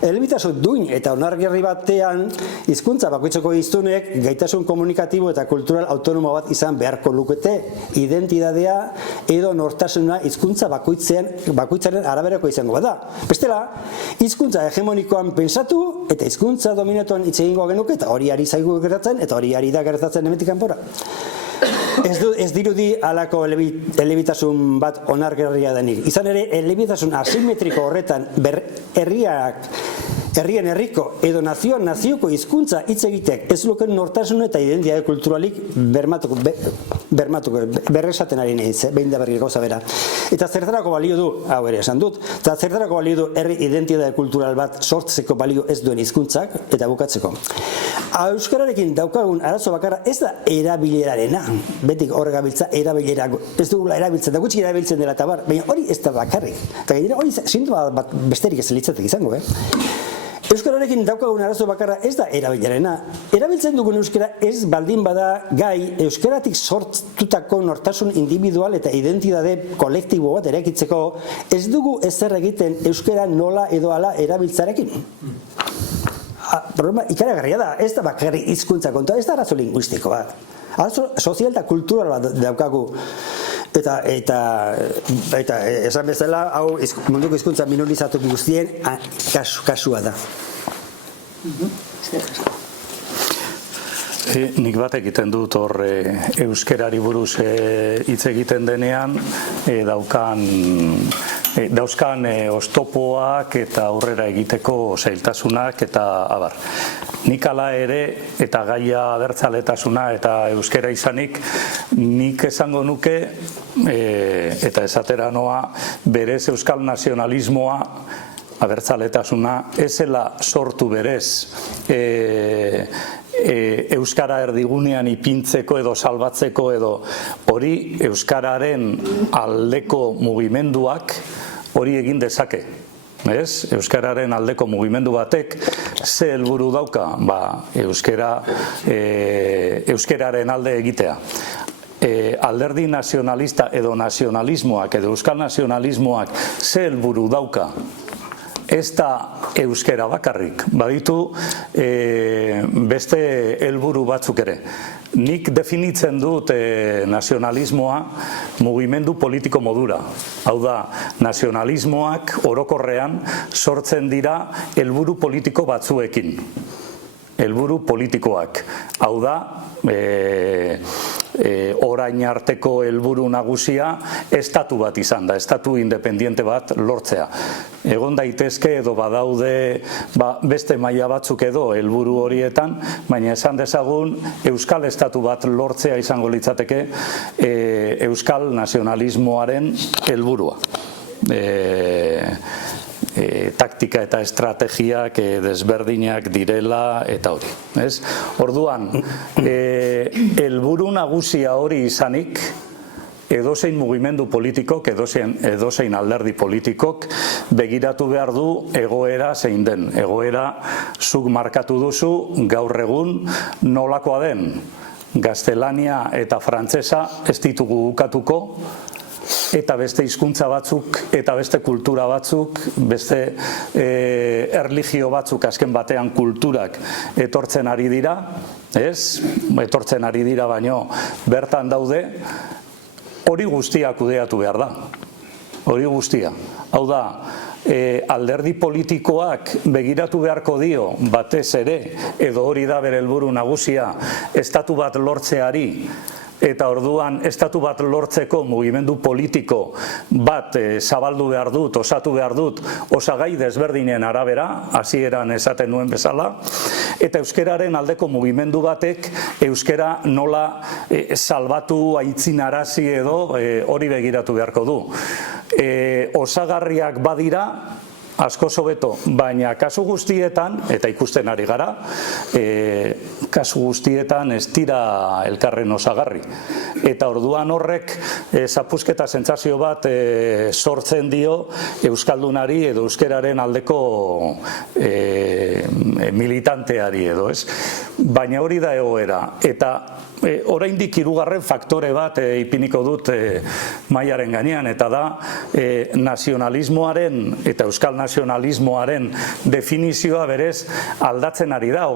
elebitasun duin eta onargarri batean hizkuntza bakoitzeko hiztunek gaitasun komunikatibo eta kultural autonomo bat izan beharko lukete, identitatea edo nortasuna hizkuntza bakoitzaren araberako izango bada. Bestela, hizkuntza hegemonikoan pensatu eta hizkuntza dominatuan hitz egingo genuke eta hori ari zaigu gertatzen eta hori ari da gertatzen hemendik kanpora. Ez dirudi halako elebitasun bat onargarria denik. Izan ere, elebitasun asimetriko horretan herrien herriko edo nazioko hizkuntza hitz egitek ez luken nortasun eta identitate kulturalik berresaten ari nahiz, behin da berri gauza bera. Eta zertarako balio du, hau ere esan dut, eta zertarako balio du herri identitate kultural bat sortzeko balio ez duen hizkuntzak eta bukatzeko. Euskararekin daukagun arazo bakarra ez da erabilerarena, betik hor gabiltza erabilera, ez dugula erabiltzen, da gutxi erabiltzen dela eta bar, baina hori ez da bakarrik. Eta gainera hori sintoma bat besterik ez litzatek izango, Euskararekin daukagun arazo bakarra ez da erabilerarena. Erabiltzen dugun euskara ez baldin bada gai euskaratik sortutako nortasun individual eta identitate kolektibo bat eraikitzeko ez dugu ezer egiten euskara nola edo ala erabiltzarekin. Problema ikaragarria da, ez da bakarrik hizkuntza kontua, ez da arazo linguistiko bat. Arazo sozial eta kultural bat daukagu. Eta esan bezala, hau munduko hizkuntza minorizatu guztien kasua da. Nik bat egiten dut hor euskerari buruz hitz egiten denean dauzkan oztopoak eta aurrera egiteko zailtasunak eta abar. Nik ala ere eta gaia abertzaletasuna eta euskera izanik nik esango nuke eta esatera noa berez euskal nazionalismoa abertzaletasuna ezela sortu berez euskara erdigunean ipintzeko edo salbatzeko edo hori euskararen aldeko mugimenduak hori egin dezake. Euskararen aldeko mugimendu batek ze helburu dauka? Euskararen alde egitea. Alderdi nazionalista edo nazionalismoak edo euskal nazionalismoak ze helburu dauka? Ez da euskera bakarrik, baditu beste helburu batzuk ere. Nik definitzen dut nazionalismoa mugimendu politiko modura. Hau da, nazionalismoak orokorrean sortzen dira helburu politiko batzuekin. Helburu politikoak. Hau da, orain arteko helburu nagusia estatu bat izan da, estatu independiente bat lortzea. Egon daitezke edo badaude beste maila batzuk edo helburu horietan, baina esan dezagun euskal estatu bat lortzea izango litzateke euskal nazionalismoaren helburua. Taktika eta estrategiak desberdinak direla eta hori. Orduan, helburu nagusia hori izanik, edozein mugimendu politikok, edozein alderdi politikok begiratu behar du egoera zein den. Egoera zuk markatu duzu gaur egun nolakoa den. Gaztelania eta frantsesa ez ditugu ukatuko, eta beste hizkuntza batzuk, eta beste kultura batzuk, beste erlijio batzuk azken batean kulturak etortzen ari dira, etortzen ari dira baino bertan daude, hori guztia kudeatu behar da. Hori guztia. Hau da, alderdi politikoak begiratu beharko dio batez ere, edo hori da bere helburu nagusia, estatu bat lortzeari, eta orduan estatu bat lortzeko mugimendu politiko bat zabaldu behar dut, osatu behar dut, osagai desberdinen arabera, hasieran esaten nuen bezala, eta euskararen aldeko mugimendu batek euskara nola salbatu, aitzinarazi edo hori begiratu beharko du. Osagarriak badira, asko hobeto, baina kasu guztietan, eta ikusten ari gara, kasu guztietan ez dira elkarren osagarri. Eta orduan horrek zapusketa sentsazio bat sortzen dio euskaldunari edo euskararen aldeko militanteari edo, ez? Baina hori da egoera. Eta oraindik hirugarren faktore bat ipiniko dut mailaren gainean, eta da nazionalismoaren eta euskal nazionalismoaren definizioa berez aldatzen ari da.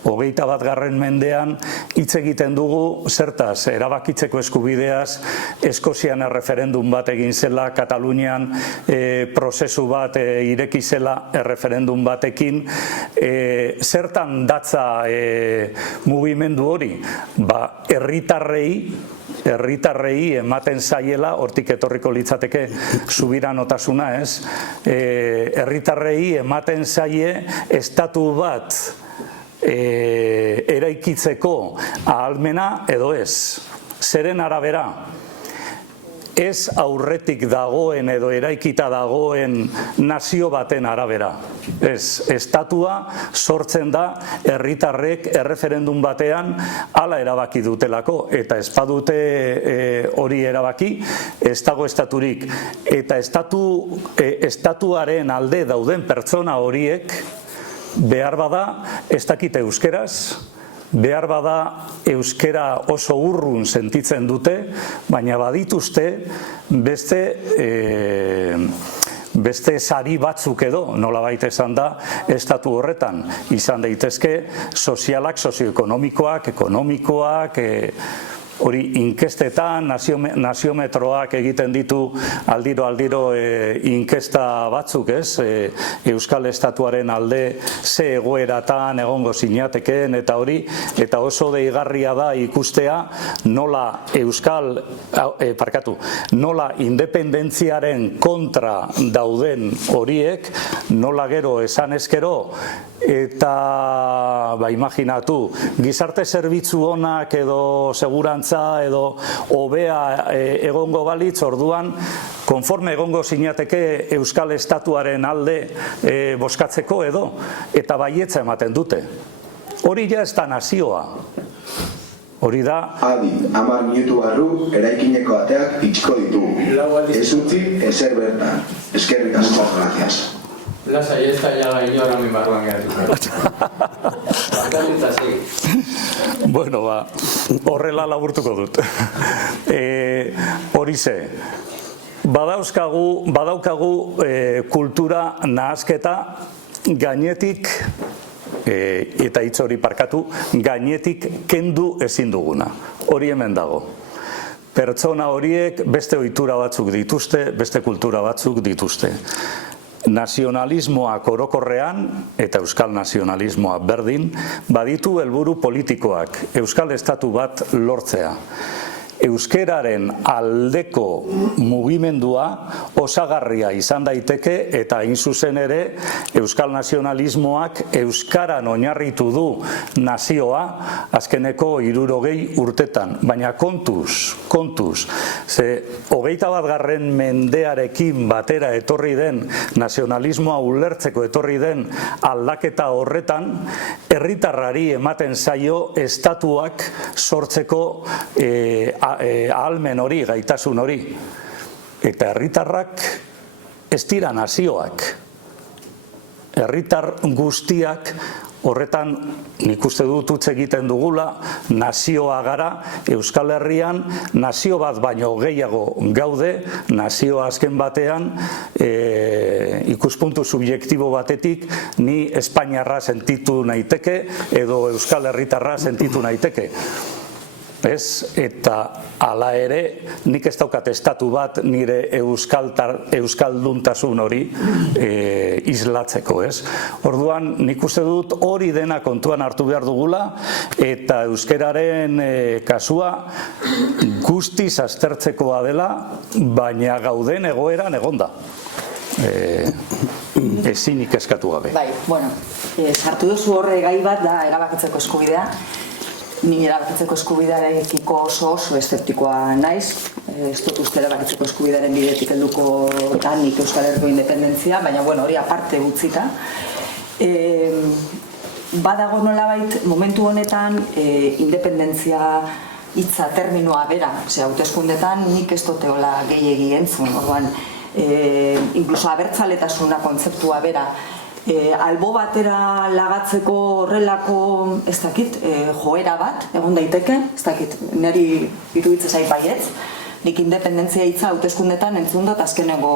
21. mendean hitz egiten dugu zertaz, erabakitzeko eskubideaz, Eskozian erreferendum bat egin zela, Katalunian prozesu bat ireki zela erreferendum batekin, zertan datza mugimendu hori? Ba, herritarrei ematen zaiela, hortik etorriko litzateke subiranotasuna, ez? Herritarrei ematen zaie estatu bat eraikitzeko ahalmena edo ez. Zeren arabera, ez aurretik dagoen edo eraikita dagoen nazio baten arabera. Ez, estatua sortzen da herritarrek erreferendum batean hala erabaki dutelako, eta ez badute hori erabaki, ez dago estaturik. Eta estatuaren alde dauden pertsona horiek behar bada ez dakite euskeraz, behar bada euskera oso urrun sentitzen dute, baina badituzte beste sari batzuk edo, nolabait esan da, estatu horretan. Izan daitezke sozialak, sozioekonomikoak, ekonomikoak, hori inkestetan, naziometroak egiten ditu aldiro inkesta batzuk, ez? Euskal Estatuaren alde ze egoeratan egongo zinateken eta hori, eta oso deigarria da ikustea nola nola independentziaren kontra dauden horiek, nola gero esan ezkero, eta imaginatu, gizarte zerbitzu onak edo segurantza edo hobea egongo balitz, orduan konforme egongo zinateke Euskal Estatuaren alde bozkatzeko edo, eta baietza ematen dute. Hori ja ez da nazioa. Hori da... Adi, 10 minutu barru, eraikineko ateak itxiko ditugu. Ez utzi, ezer bertan. Eskerrik asko, gracias. Lasai, ez da jaga inora min barruan geratuko. Bueno, horrela laburtuko dut. Horize, badaukagu kultura nahasketa gainetik, eta hitz hori parkatu, gainetik kendu ezin duguna. Hori hemen dago. Pertsona horiek beste ohitura batzuk dituzte, beste kultura batzuk dituzte. Nazionalismoak orokorrean, eta euskal nazionalismoa berdin, baditu helburu politikoak, euskal estatu bat lortzea. Euskeraren aldeko mugimendua osagarria izan daiteke, eta hain zuzen ere euskal nazionalismoak euskaran oinarritu du nazioa azkeneko 60 urtetan. Baina kontuz, ze 21. mendearekin batera etorri den nazionalismoa ulertzeko etorri den aldaketa horretan, herritarrari ematen zaio estatuak sortzeko ahalmen hori, gaitasun hori. Eta herritarrak ez dira nazioak. Herritar guztiak horretan nik uste dut utz egiten dugula, nazioa gara, Euskal Herrian nazio bat baino gehiago gaude, nazioa azken batean ikuspuntu subjektibo batetik ni Espainiarra sentitu naiteke edo Euskal Herritarra sentitu naiteke. ez? Eta hala ere, nik ez daukat estatu bat nire euskalduntasun hori islatzeko, ez? Orduan, nik uste dut hori dena kontuan hartu behar dugula, eta euskararen kasua guztiz aztertzekoa dela, baina gauden egoeran egonda. Ezinik eskatu gabe. Bai, bueno, sartu duzu horre gai bat da erabakitzeko eskubidea. Ni erabakitzeko eskubidearekiko oso eszeptikoa naiz. Ez dut uste erabakitzeko eskubidearen bidetik helduko nik Euskal Herriko independentzia, baina bueno, hori aparte utzita. Badago nolabait momentu honetan independentzia hitza terminoa bera, hauteskundetan nik ez dut hola gehiegi entzun, orduan inkluso abertzaletasuna kontzeptua bera albo batera lagatzeko horrelako ez dakit joera bat egon daiteke, ez dakit niri iruditzen zait baietz, nik independentzia hitza hauteskundetan entzun dut azkenengo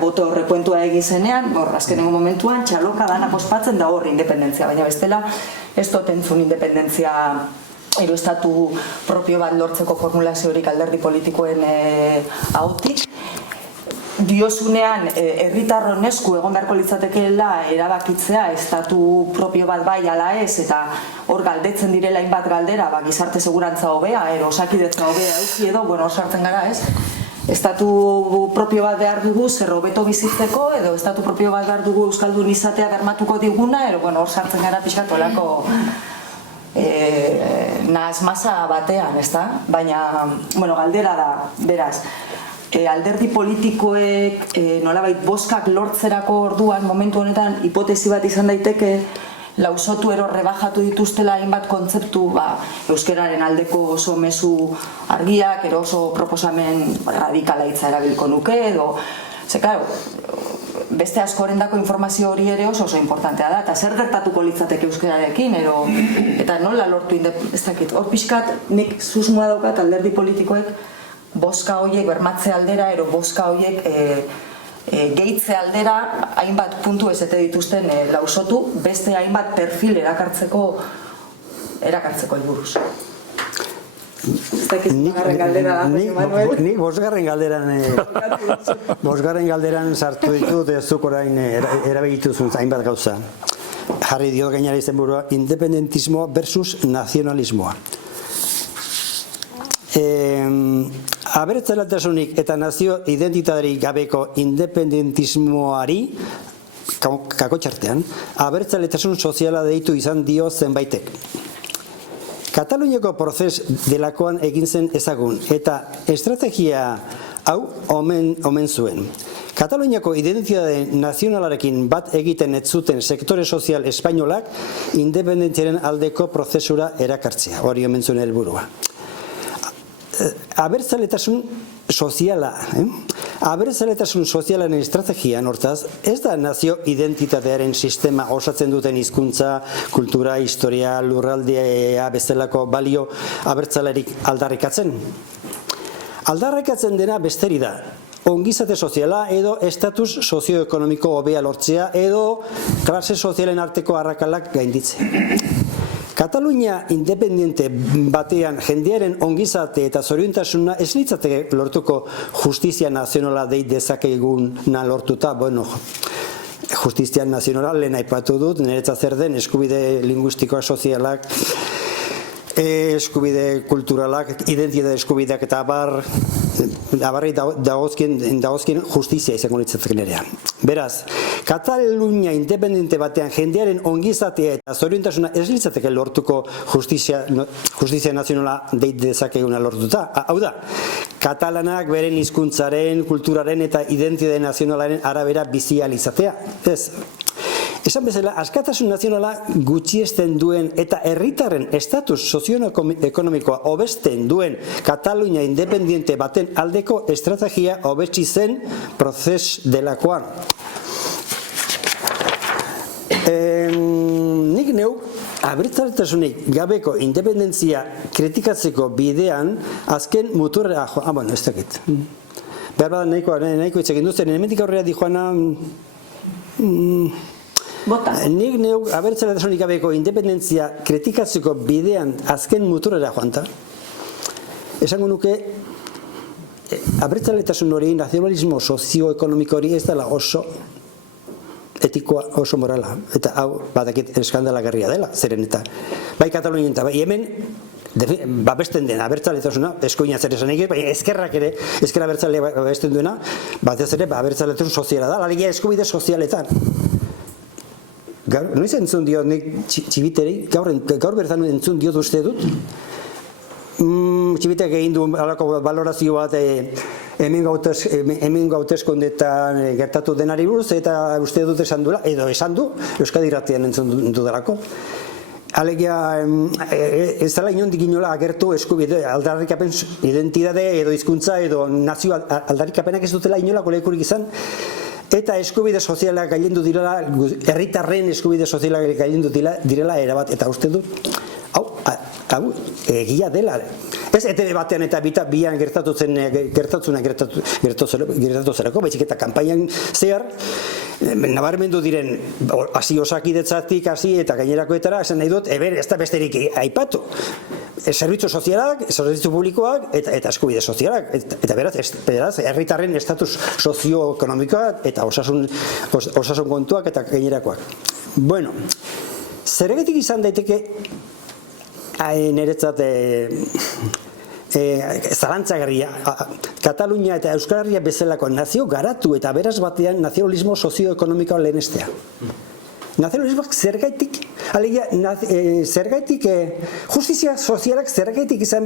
boto horrekuentua egin zenean, azkenengo momentuan txaloka danak ospatzen da hor independentzia, baina bestela ez dut entzun independentzia estatu propio bat lortzeko formulaziorik alderdi politikoen ahotik. Diozunean, herritarron esku egon beharko litzatekeela erabakitzea estatu propio bat bai ala ez, eta hor galdetzen direla hainbat galdera, gizarte segurantza hobea, osakidetza hobea eduki edo, hor sartzen gara ez, estatu propio bat behar dugu zer hobeto bizitzeko, edo estatu propio bat behar dugu euskaldun izatea bermatuko diguna, hor sartzen gara pixkat olako nahaz masa batean, ezta? Baina, galdera da, beraz, alderdi politikoek nolabait bozkak lortzerako orduan momentu honetan hipotesi bat izan daiteke lausotu ero rebajatu dituztela hainbat kontzeptu euskararen aldeko oso mezu argiak, ero oso proposamen radikala hitza erabilko nuke edo, beste askorendako informazio hori ere oso importantea da, eta zer gertatuko litzateke euskararekin, eta nola lortu ez dakit, hor pixkat nik susmoa daukat alderdi politikoek boska horiek bermatze aldera, ero boska horiek gehitze aldera hainbat puntu ezete dituzten lausotu, beste hainbat perfil erakartzeko helburuz. Nik bosgarren galderan sartu ditut ez duk orain erabegituzun hainbat gauza. Jarri dio gainera izenburua independentismoa versus nazionalismoa. Abertzaletasunik eta nazio identitaterik gabeko independentismoari kakotxartean abertzaletasun soziala deitu izan dio zenbaitek. Kataluniako prozes delakoan egin zen ezagun eta estrategia hau omen zuen. Kataluniako identitate nazionalarekin bat egiten ez zuten sektore sozial espainolak independentziaren aldeko prozesura erakartzea, hori omen zuen helburua. Abertzaletasun soziala, abertzaletasun sozialaren estrategian hortaz, ez da nazio identitatearen sistema osatzen duten hizkuntza, kultura, historia, lurraldea bezalako balio abertzalerik aldarrikatzen. Aldarrikatzen dena besteri da, ongizate soziala edo estatus sozioekonomiko hobea lortzea edo klase sozialen arteko arrakalak gainditzea. Katalunia independiente batean jendearen ongizate eta zoriontasuna ez litzateke lortuko justizia nazionala dei dezakeguna lortuta, justizia nazionala lehen aipatu dut, niretzat zer den eskubide linguistikoak sozialak, eskubide kulturalak, identitate eskubideak eta abarri dagozkien justizia izango litzatzek nerea. Beraz, Katalunia independiente batean jendearen ongizatea eta zoriontasuna ez litzateke lortuko justizia nazionala deit dezakeguna lortuta. Hau da, katalanak beren hizkuntzaren, kulturaren eta identitate nazionalaren arabera bizia izatea. Ez. Esan bezala, askatasun nazionala gutxiesten duen eta herritarren estatus sozioekonomikoa hobesten duen Katalunia independiente baten aldeko estrategia hobetsi zen prozes delakoan. Nik neuk abertzaletasunik gabeko independentzia kritikatzeko bidean azken muturra ez dakit. Behar bada nahiko hitz egin duzten, hemendik aurrera dijoana Bota. Nik neuk abertzaletasunik gabeko independentzia kritikatzeko bidean azken muturrera joan ta. Esango nuke, abertzaletasun hori, nazionalismo sozioekonomiko hori ez dela oso etikoa, oso morala. Eta hau, badakit eskandalagarria dela, zeren eta. Bai Katalunian eta bai hemen, babesten den abertzaletasuna, eskoina zer esan egin, baina ezkerrak ere, ezkerra abertzale babesten duena, batez ere abertzaletasun soziala da, alegia eskubide sozialetan. Noiz entzun dio nik txibiteri, gaur bertan entzun dio uste dut, txibitek egin du alako valorazio bat hemen gauteskondetan gertatu denari buruz, eta uste dut esan duela, edo esan du, Euskadi Irratian entzun dudalako. Alegia, ez dela inondik inola agertu eskubide, aldarrikapen identitate edo hizkuntza edo nazio aldarrikapenak ez dutela inolako lekurik izan, eta eskubide sozialak gailendu direla, herritarren eskubide sozialak gailendu direla erabat, eta uste dut, hau, egia dela. Ez ETV batean eta bian gertatzuna gertatuzerako, baizik eta kanpainan zehar, nabarmendu diren hasi osakidetzatik hasi eta gainerakoetara, esan nahi dut, ez da besterik aipatu. Zerbitzu sozialak, zerbitzu publikoak eta eskubide sozialak, eta beraz, herritarren estatus sozioekonomikoa eta osasun kontuak eta gainerakoak. Bueno, zergatik izan daiteke niretzat zalantzagarria, Katalunia eta Euskal Herria bezalako nazio garatu eta beraz batean nazionalismo sozioekonomikoa lehenestea. Nazionalismoak zergaitik, alegia, zergaitik, justizia sozialak zergaitik izan,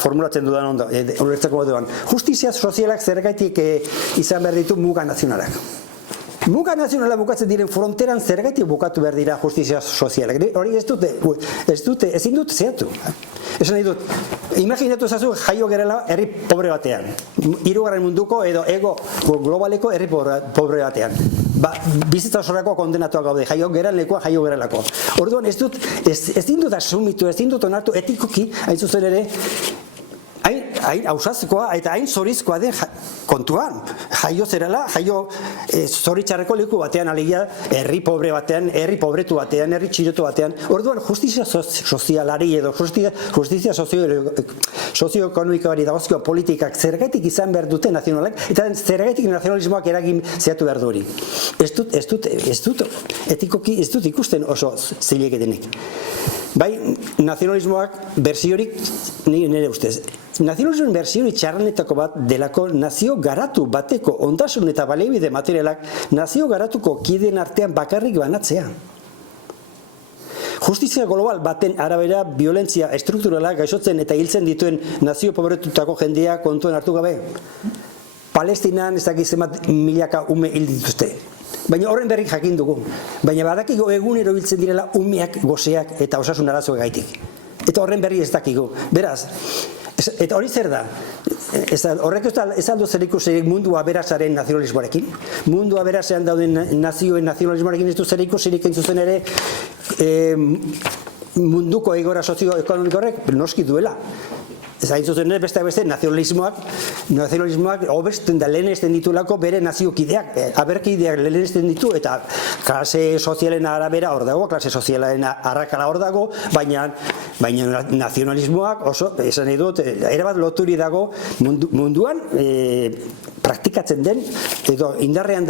formulatzen dudan ondo, ulertzeko moduan, justizia sozialak zergaitik izan behar ditu muga nazionalak. Muga nazionala bukatzen diren fronteran zergaitik bukatu behar dira justizia sozialak. Hori ezin dut zehatu. Esan nahi dut, imaginatu ezazu jaio gerela herri pobre batean. Hirugarren munduko edo ego globaleko herri pobre batean. Bizitza osorako kondenatuak gaude, jaio gerelako, jaio gerelako. Orduan ezin dut asumitu, ezin dut onartu etikoki, hain zuzen ere, hain ausazkoa eta hain zorizkoa den kontuan. Jaio zerela, jaio zoritxarreko leku batean, alegia herri pobre batean, herri pobretu batean, herri txirotu batean. Orduan, justizia sozialari edo justizia sozioekonomikoari dagozkio politikak zergaitik izan behar dute nazionalak, eta zergaitik nazionalismoak eragin zehatu behar du hori. Ez dut, etikoki ez dut ikusten oso zileketenik. Bai, nazionalismoak berziorik, nire ustez, nazionalismoen berziorik txarranetako bat delako nazio garatu bateko ondasun eta baliabide materialak nazio garatuko kideen artean bakarrik banatzea. Justizia global baten arabera violentzia estrukturala gaixotzen eta hiltzen dituen nazio pobretutako jendea kontuan hartu gabe. Palestinan ez dakiz zenbat milaka ume hil dituzte. Baina horren berrik jakin dugu. Baina badakigu egunero hiltzen direla umeak, goseak eta osasun arazoak gaitik. Eta horren berri ez dakigu. Beraz, eta hori zer da? Horrek ez aldo zer ikusi mundu aberasaren nazionalismoarekin? Mundu aberasean dauden nazioen nazionalismoarekin ez du zer ikusirik zuzen ere munduko egoera sozioekonomiko horrek noski duela. Ez hain zuzen beste nazionalismoak hobesten da lehenesten ditulako bere naziokideak, aberkideak lehenesten ditu eta klase sozialen arabera hor dago, klase sozialen arrakala hor dago, baina nazionalismoak oso, esan nahi dut, erabat loturi dago munduan praktikatzen den edo indarrean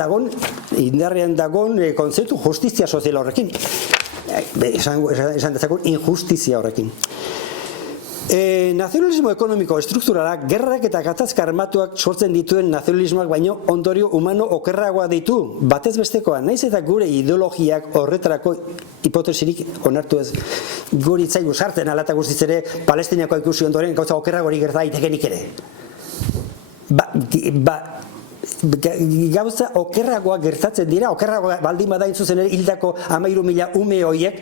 dagon kontzeptu justizia sozial horrekin. Esan dezakun injustizia horrekin. Nazionalismo ekonomiko estrukturalak gerrak eta gatazka armatuak sortzen dituen nazionalismoak baino ondorio humano okerragoa ditu, batez bestekoa, naiz eta gure ideologiak horretarako hipotesirik onartu ez. Guri itzaigu sartzen alata guztiz ere Palestinako ikusi ondoren gauza okerragori gerta daitekenik ere. Gauza okerragoa gertatzen dira, okerragoa baldin badain zuzen ere hildako 13.000 ume horiek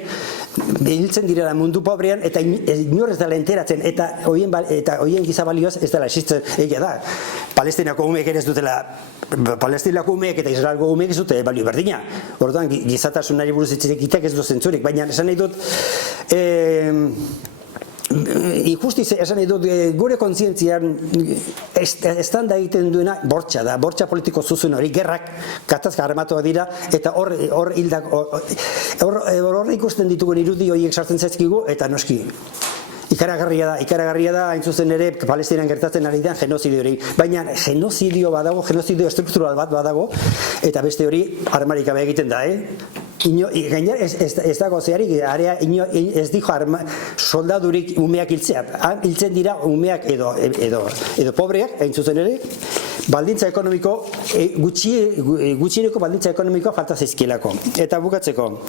hiltzen direla mundu pobrean eta inor ez dela enteratzen eta horien giza balioaz ez dela existitzen egia da. Palestinako umeek ere ez dutela, Palestinako umeek eta Israelgo umeek ez dute balio berdina. Orduan gizatasunari buruz hitz egitek ez du zentzurik, baina esan nahi dut injustizia esan nahi dut, gure kontzientzian estanda egiten duena bortxa da, bortxa politiko zuzun hori, gerrak, katazka armatuak dira, eta hor ikusten ditugun irudi horiek sartzen zaizkigu, eta noski. Ikaragarria da, hain zuzen ere, Palestinan gertatzen ari den genozidio hori. Baina genozidio badago, genozidio estruktural bat badago, eta beste hori armarik gabe egiten da, Gainera ez dago zeharik, ez dijo soldadurik umeak hiltzea. Hiltzen dira umeak edo pobreak, hain zuzen ere, baldintza ekonomiko, gutxieneko baldintza ekonomikoa falta zaizkielako. Eta bukatzeko,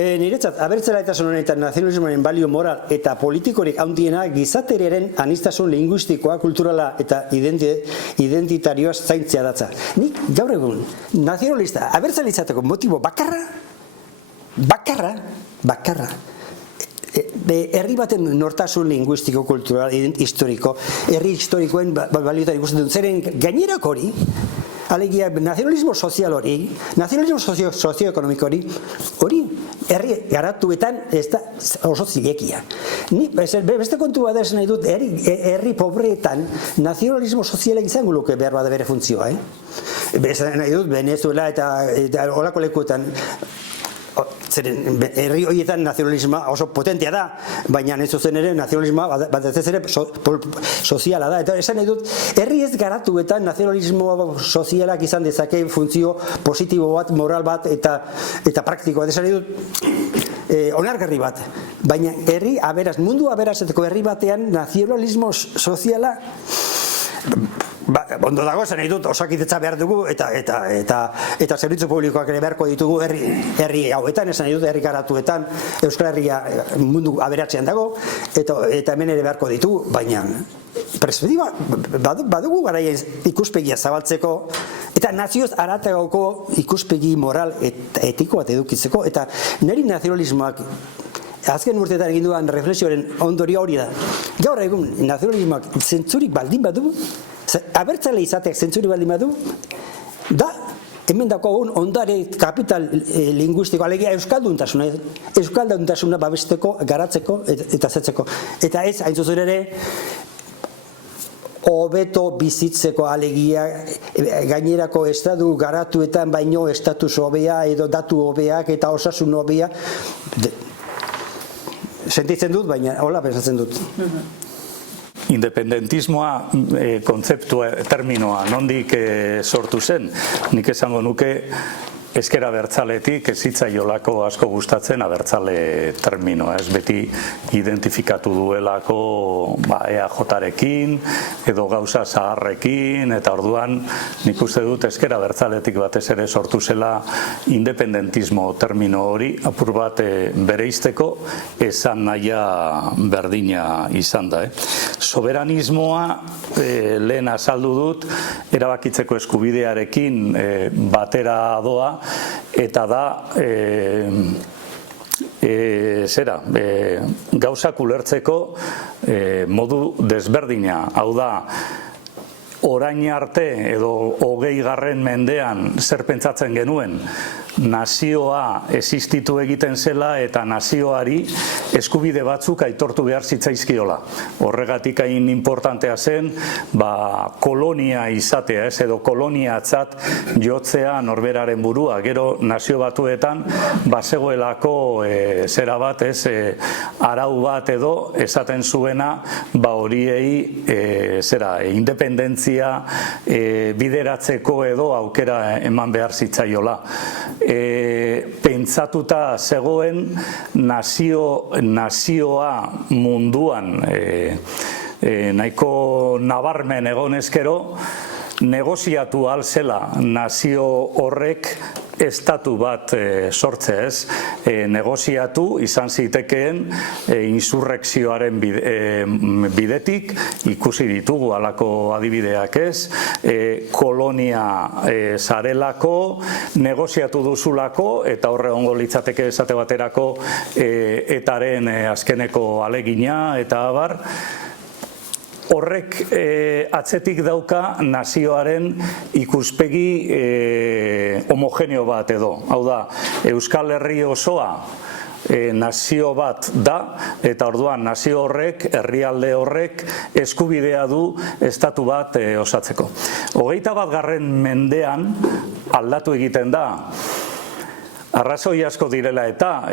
niretzat, abertzaletasun eta nazionalismoaren balio moral eta politikorik handiena gizateriaren aniztasun linguistikoa, kulturala eta identitarioa zaintzea datza. Nik gaur egun nazionalista abertzalitzateko motibo bakarra, herri baten nortasun linguistiko, kultural, historiko, herri historikoen balioetan ikusten dut, zeren gainerak hori, alegia nazionalismo sozial hori, nazionalismo sozioekonomiko hori herri garatuetan ez da oso zilekia. Beste kontu bat esan nahi dut, herri pobreetan nazionalismo sozialek izango luke behar bada bere funtzioa. Esan nahi dut, Venezuela eta olako lekuetan, zeren herri horietan nazionalismoa oso potentea da, baina ez zuzen ere nazionalismoa bat ez ere soziala da. Eta esan nahi dut, herri ez garatuetan nazionalismo sozialak izan dezake funtzio positibo bat, moral bat eta praktikoa. Esan nahi dut, onargarri bat. Baina herri aberaz, mundu aberazeteko herri batean nazionalismo soziala ondo dago, esan nahi dut, osakitetza behar dugu eta zerbitzu publikoak ere beharko ditugu herri hauetan, esan nahi dut, herri garatuetan Euskal Herria mundu aberatzean dago eta hemen ere beharko ditugu, baina perspektiba badugu garaia ikuspegia zabaltzeko eta nazioz haratagoko ikuspegi moral eta etiko bat edukitzeko, eta niri nazionalismoak azken urteetan egin duan reflexioaren ondorio hori da. Gaur egun nazionalismoak zentzurik baldin badu, abertzale izateak zentzurik baldin badu, da hemen dagoen ondare kapital linguistiko, alegia euskalduntasuna babesteko, garatzeko eta zetzeko. Eta ez, hain zuzen ere, hobeto bizitzeko, alegia gainerako estatu garatuetan baino estatus hobea edo datu hobeak eta osasun hobea, sentitzen dut, baina hola pensatzen dut. Independentismoa kontzeptua, terminoa, nondik sortu zen? Nik esango nuke ezker abertzaletik ez zitzaiolako asko gustatzen abertzale terminoa, ez beti identifikatu duelako EAJ-rekin edo gauza zaharrekin, eta orduan nik uste dut ezker abertzaletik batez ere sortu zela independentismo termino hori apur bat bereizteko esan nahia berdina izan da. Soberanismoa lehen azaldu dut, erabakitzeko eskubidearekin batera doa, eta da gauzak ulertzeko modu desberdina, hau da orain arte edo 20. mendean zer pentsatzen genuen, nazioa existitu egiten zela eta nazioari eskubide batzuk aitortu behar zitzaizkiola. Horregatik hain importantea zen kolonia izatea, edo koloniatzat jotzea norberaren burua. Gero nazio batuetan bazegoelako zera bat, arau bat edo esaten zuena horiei independentzia bideratzeko edo aukera eman behar zitzaiola. Pentsatuta zegoen nazioa munduan nahiko nabarmen egonezkero negoziatu alzela nazio horrek estatu bat sortzea, ez? Negoziatu izan zitekeen insurrekzioaren bidetik, ikusi ditugu halako adibideak, ez? Kolonia zarelako, negoziatu duzulako, eta horre ongo litzateke esate baterako etaren azkeneko alegina, eta abar, horrek atzetik dauka nazioaren ikuspegi homogeneo bat edo. Hau da, Euskal Herri osoa nazio bat da, eta orduan nazio horrek, herrialde horrek, eskubidea du estatu bat osatzeko. 21. mendean aldatu egiten da, arrazoi asko direla eta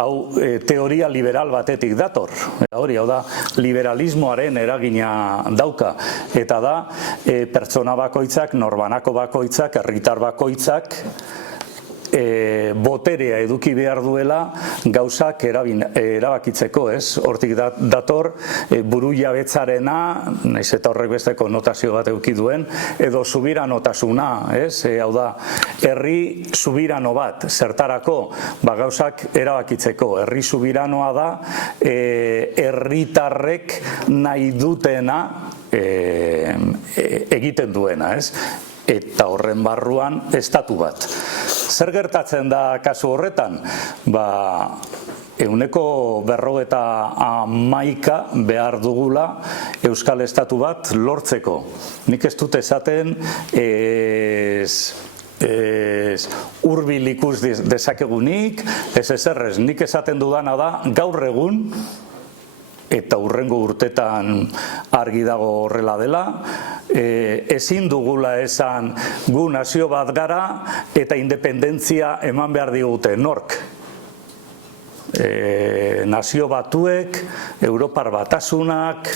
hau teoria liberal batetik dator. Hori, hau da, liberalismoaren eragina dauka. Eta da, pertsona bakoitzak, norbanako bakoitzak, herritar bakoitzak, boterea eduki behar duela gauzak erabakitzeko, ez? Hortik dator burujabetzarena, naiz eta horrek beste konnotazio bat eduki duen, edo subiranotasuna, ez? Hau da, herri subirano bat, zertarako, gauzak erabakitzeko. Herri subiranoa da, herritarrek nahi dutena egiten duena, ez? Eta horren barruan estatu bat. Zer gertatzen da kasu horretan? 151 behar dugula Euskal Estatu bat lortzeko. Nik ez dut esaten hurbil ikus dezakegunik, ez ezerrez. Nik esaten dudana da gaur egun, eta hurrengo urtetan argi dago horrela dela, ezin dugula esan gu nazio bat gara eta independentzia eman behar digute nork. Nazio batuek, Europar Batasunak,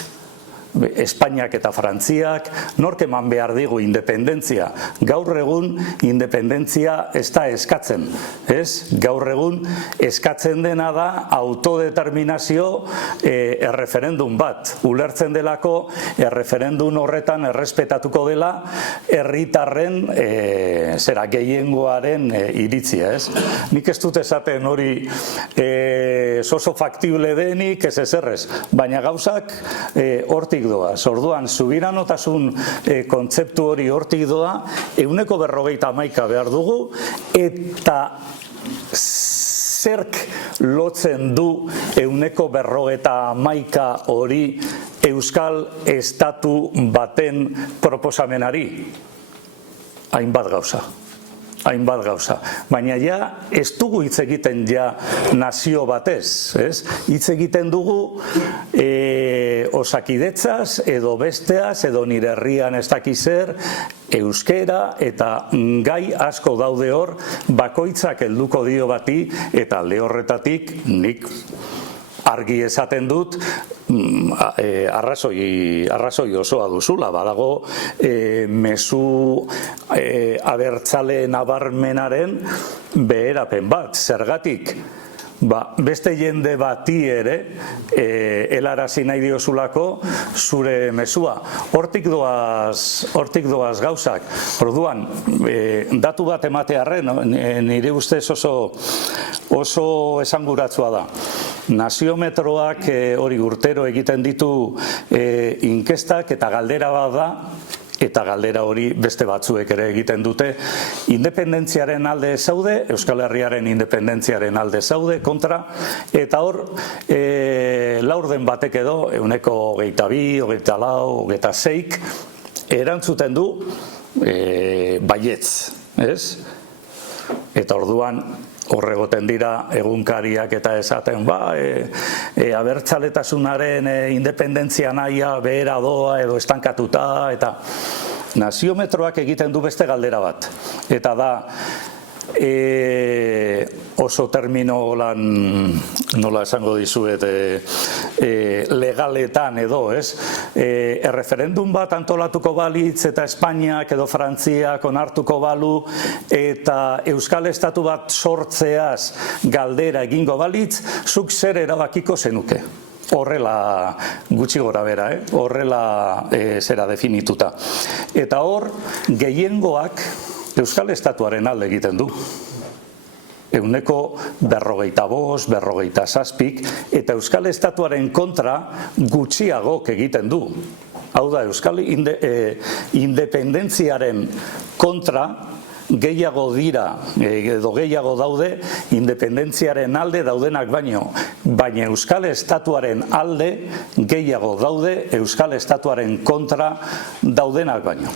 Espainiak eta Frantziak, nork eman behar digu independentzia. Gaur egun independentzia ez da eskatzen. Gaur egun eskatzen dena da autodeterminazio erreferendum bat. Ulertzen delako erreferendum horretan errespetatuko dela herritarren gehiengoaren iritzia. Nik ez dut esaten hori oso faktible denik ez ezerrez, baina gauzak hortik doa. Orduan, subiranotasun kontzeptu hori hortik doa, 151 behar dugu, eta zerk lotzen du 151 hori Euskal Estatu baten proposamenari? Hainbat gauza. Baina ja ez dugu hitz egiten ja nazio batez, hitz egiten dugu osakidetzaz edo besteaz edo nire herrian ez dakiz zer, euskera eta gai asko daude hor, bakoitzak helduko dio bati eta alde horretatik nik argi esaten dut arrazoi osoa duzula, badago mezu abertzale nabarmenaren beherapen bat, zergatik beste jende bati ere helarazi nahi diozulako zure mezua. Hortik doaz gauzak. Orduan, datu bat ematearren, nire ustez oso esanguratsua da. Naziometroak hori urtero egiten ditu inkestak eta galdera bat da, eta galdera hori beste batzuek ere egiten dute, independentziaren alde zaude, Euskal Herriaren independentziaren alde zaude, kontra, eta hor, laurden batek edo, 22, 24, 26, erantzuten du baietz, ez? Eta orduan, horregoten dira egunkariak eta esaten abertzaletasunaren independentzia nahia behera doa edo estankatuta, eta naziometroak egiten du beste galdera bat. Eta da oso termino nola esango dizuet legaletan edo, erreferendum bat antolatuko balitz eta Espainiak edo Frantziak onartuko balu eta Euskal Estatu bat sortzeaz galdera egingo balitz, zuk zer erabakiko zenuke. Horrela gutxi gora bera, horrela zera definituta. Eta hor, gehiengoak Euskal Estatuaren alde egiten du. 155, 57, eta Euskal Estatuaren kontra gutxiagok egiten du. Hau da, Euskal independentziaren kontra gehiago dira, edo gehiago daude, independentziaren alde daudenak baina Euskal Estatuaren alde gehiago daude, Euskal Estatuaren kontra daudenak baino.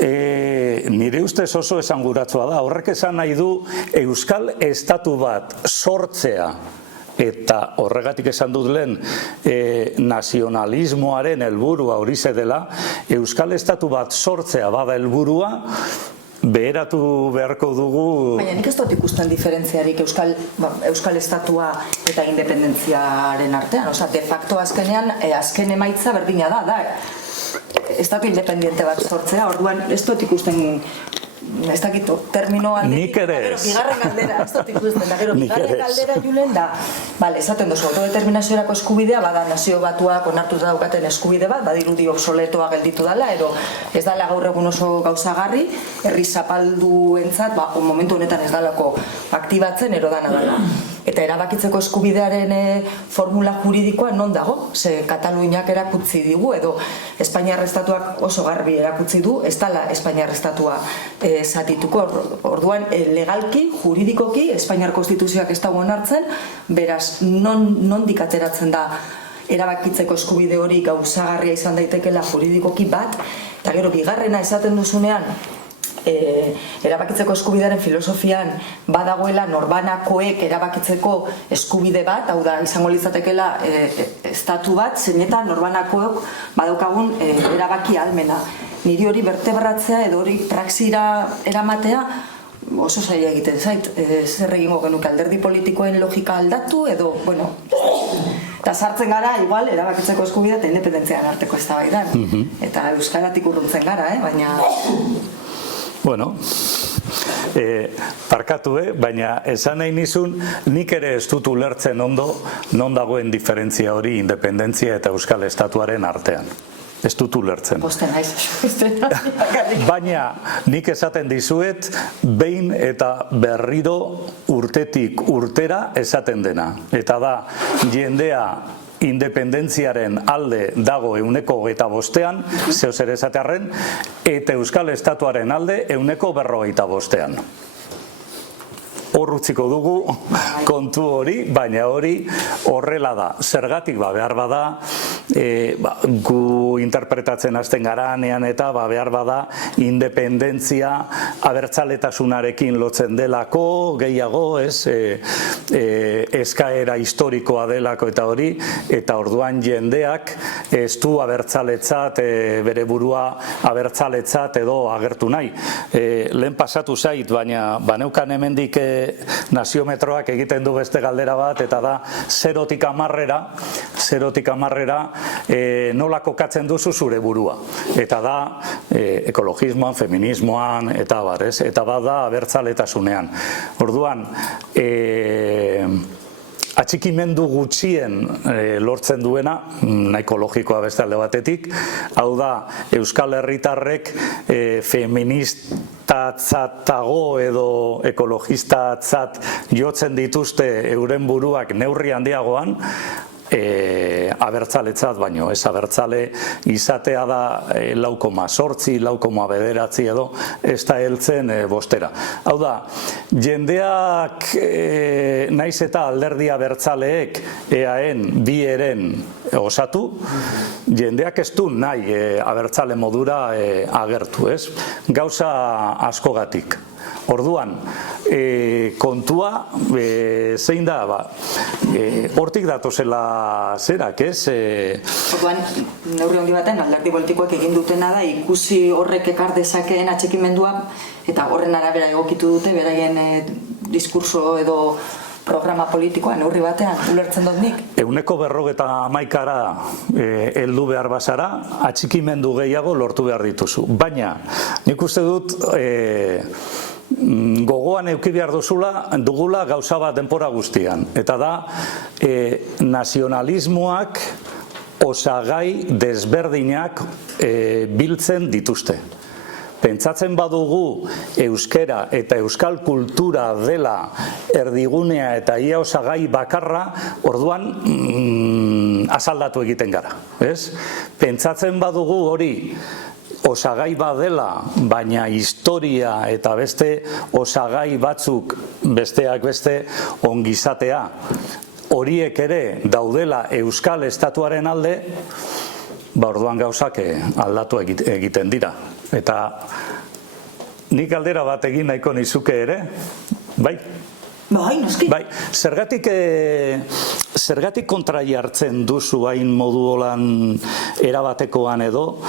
nire ustez oso esanguratsua da. Horrek esan nahi du Euskal Estatu bat sortzea, eta horregatik esan dut lehen nazionalismoaren helburua horixe dela, Euskal Estatu bat sortzea bada helburua, beheratu beharko dugu... Baina nik ez dut ikusten diferentziarik Euskal Estatua eta independentziaren artean. Osa, de facto azkenean, azken emaitza berdina da. Estatu independiente bat sortzea, orduan ez dut ikusten... Ez dakit, termino aldetik, nik ere ez. Bigarren galdera, ez dut ikusten, da gero, bigarren galdera julen da, esaten duzu, autodeterminaziorako eskubidea, bada nazio batuak onartuta daukaten eskubide bat, badirudi obsoletoa gelditu dela, edo ez dala gaur egun oso gauzagarri, herri zapalduentzat, momentu honetan ez dalako aktibatzen, ero dana dela. Eta erabakitzeko eskubidearen formula juridikoa non dago? Ze Kataluniak erakutsi digu, edo Espainiar Estatuak oso garbi erakutsi du, ez dala Espainiar Estatua zatituko. Orduan, legalki, juridikoki, Espainiar Konstituzioak ez dago onartzen, beraz, nondik ateratzen da erabakitzeko eskubide hori gauzagarria izan daitekela juridikoki bat, eta gero, bigarrena esaten duzunean, erabakitzeko eskubidearen filosofian badagoela norbanakoek erabakitzeko eskubide bat, hau da izango litzatekela estatu bat, zeinetan norbanakoek badaukagun erabaki ahalmena. Niri hori bertebratzea edo hori praxira eramatea oso zaila egiten zait, zer egingo genuke alderdi politikoen logika aldatu edo, bueno, eta sartzen gara, igual, erabakitzeko eskubidea eta independentziaren arteko eztabaidan. Eta euskaratik urruntzen gara, baina... Bueno, parkatu, baina esan nahi nizun, nik ere ez dut ulertzen ondo non dagoen diferentzia hori independentzia eta Euskal Estatuaren artean. Ez dut ulertzen. Baina nik esaten dizuet, behin eta berriro urtetik urtera esaten dena. Eta da, jendea independentziaren alde dago 125, zeu zer esatearren, eta Euskal Estatuaren alde 155. Hor utziko dugu kontu hori, baina hori horrela da. Zergatik behar bada, gu interpretatzen hasten garanean eta behar bada independentzia abertzaletasunarekin lotzen delako, gehiago, eskaera historikoa delako eta hori, eta orduan jendeak ez du abertzaletzat, bere burua abertzaletzat edo agertu nahi. Lehen pasatu zait, baina baneukan hemendik naziometroak egiten du beste galdera bat, eta da, 0-tik 10 nola kokatzen duzu zure burua. Eta da, ekologismoan, feminismoan, eta bar, ez? Eta bada abertzaletasunean. Orduan, atxikimendu gutxien lortzen duena, nahiko logikoa beste alde batetik, hau da, Euskal Herritarrek feministatzatago edo ekologistatzat jotzen dituzte euren buruak neurri handiagoan, abertzaletzat baino, ez abertzale izatea da 4,8, 4,9 edo, ez da heltzen bostera. Hau da, jendeak naiz eta alderdi abertzaleek EAN, bieren osatu, jendeak ez du nahi abertzale modura agertu, ez? Gauza askogatik. Orduan, kontua zein da, hortik datozela zerak, ez? Orduan, neurri handi baten, alderdi politikoek egin dutena da, ikusi horrek ekar dezakeen atxikimendua, eta horren arabera egokitu dute, beraien diskurso edo programa politikoa neurri batean, ulertzen dut nik? 150ra heldu behar bazara, atxikimendu gehiago lortu behar dituzu. Baina, nik uste dut, gogoan euki behar dugula gauza bat denbora guztian. Eta da, nazionalismoak osagai desberdinak biltzen dituzte. Pentsatzen badugu euskera eta euskal kultura dela erdigunea eta ia osagai bakarra, orduan asaldatu egiten gara. Pentsatzen badugu hori osagai badela, baina historia eta beste osagai batzuk besteak beste ongizatea, horiek ere daudela Euskal Estatuaren alde, orduan gauzak aldatu egiten dira. Eta nik galdera bat egin nahiko nizuke ere, bai? Bai, noski. Bai, zergatik kontrai hartzen duzu hain modu holan erabatekoan edo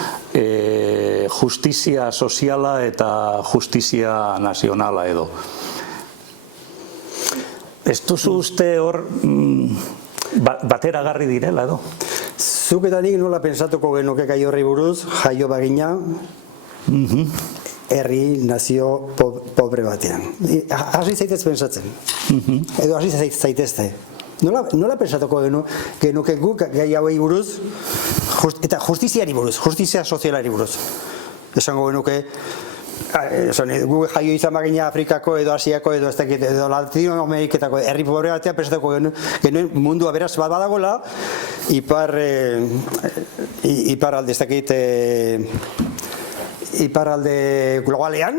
justizia soziala eta justizia nazionala edo? Ez duzu uste hor bateragarri direla edo? Zuk eta nik nola pensatuko genuke gai horri buruz, jaio bagina, herri, nazio, pobre batean. Hasi zaitez pensatzen. Edo hasi zaitezte. Nola pensatuko genuke guk gai hauei buruz, eta justiziari buruz, justizia sozialari buruz. Esango genuke, gu jaio izan bagina Afrikako edo Asiako edo edo Latinoameriketako herri pobre batean pensatuko genuen mundu aberaz bat badagoela, iparralde globalean,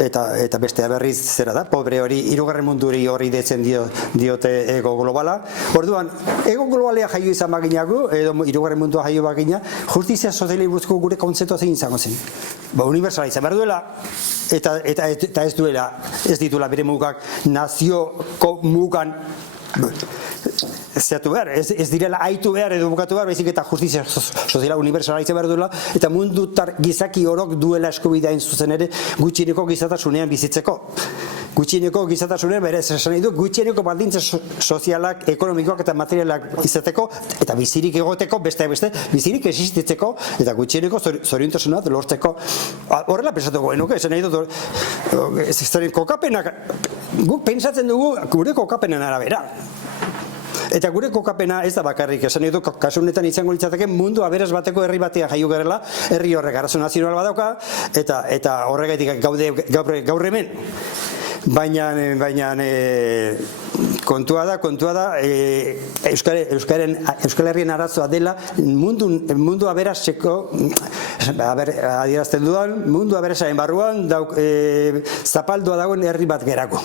eta bestea berriz zera da, pobre hori, hirugarren munduri hori detzen diote ego globala. Orduan, ego globalea jaio izan baginago, edo hirugarren mundua jaio bagina, justizia sozialei buruzko gure kontzeptua zein izango zen. Universala izan behar duela, eta ez dituela bere mugak nazioko mugan zeatu behar, ez direla aitu behar edo bukatu behar, baizik eta justizia soziala universala izan behar duela, eta mundutar gizaki orok duela eskubidea zuzen ere gutxieneko gizatasunean bizitzeko. Gutxieneko gizatasunean, bere esan nahi du, gutxieneko baldintza sozialak, ekonomikoak eta materialak izateko, eta bizirik egoteko, beste, bizirik existitzeko, eta gutxieneko zoriontasunat lortzeko. Horrela pensatuko genuke, esan nahi dut, zaren kokapenak, guk pentsatzen dugu gure kokapenen arabera. Eta gure kokapena ez da bakarrik, esan nahi dut, kasu honetan izango litzateke mundu aberaz bateko herri batean jaio garela, herri horrek arazo nazional badauka, eta horregatik gaude gaur hemen. Baina kontua da Euskal Herrien arazoa dela mundu aberaseko, adierazten dudan, mundu aberasaren barruan zapaldua dagoen herri bat gerako.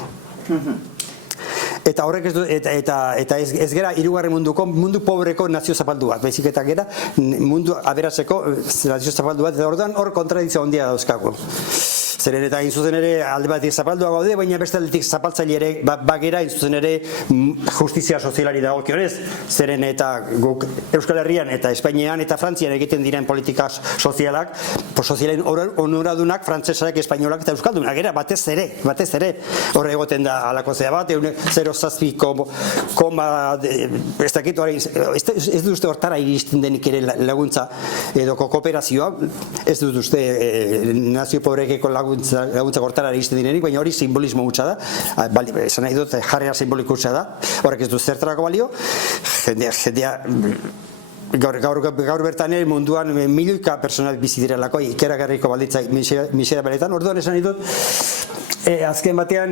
Eta horrek ez gera hirugarren mundu pobreko nazio zapaldu bat, baizik eta gera mundu aberaseko nazio zapaldu bat, eta orduan hor kontradizio handia dauzkago. Zeren eta zuzen ere alde batik zapaldua gaude, baina beste aldetik zapaltzaile ere bagera zuzen ere justizia sozialari dagokionez, zeren eta guk Euskal Herrian eta Espainian eta Frantzian egiten diren politika sozialak, sozialen onuradunak frantsesak, espainolak eta euskaldunak era batez ere hor egoten da halako zea bat, 0,7 ez dakit ez dut uste hortara iristen denik ere laguntza edo kooperazioa, ez dut uste nazio pobrekeko laguntza gortara iristen direnik, baina hori simbolismo hutsa da, esan nahi dut jarrera simboliko hutsa da, horrek ez du zertarako balio, jendea gaur bertan munduan milioika pertsona bizi direlako ikeragarriko balditza misera beretan, orduan esan nahi dut, azken batean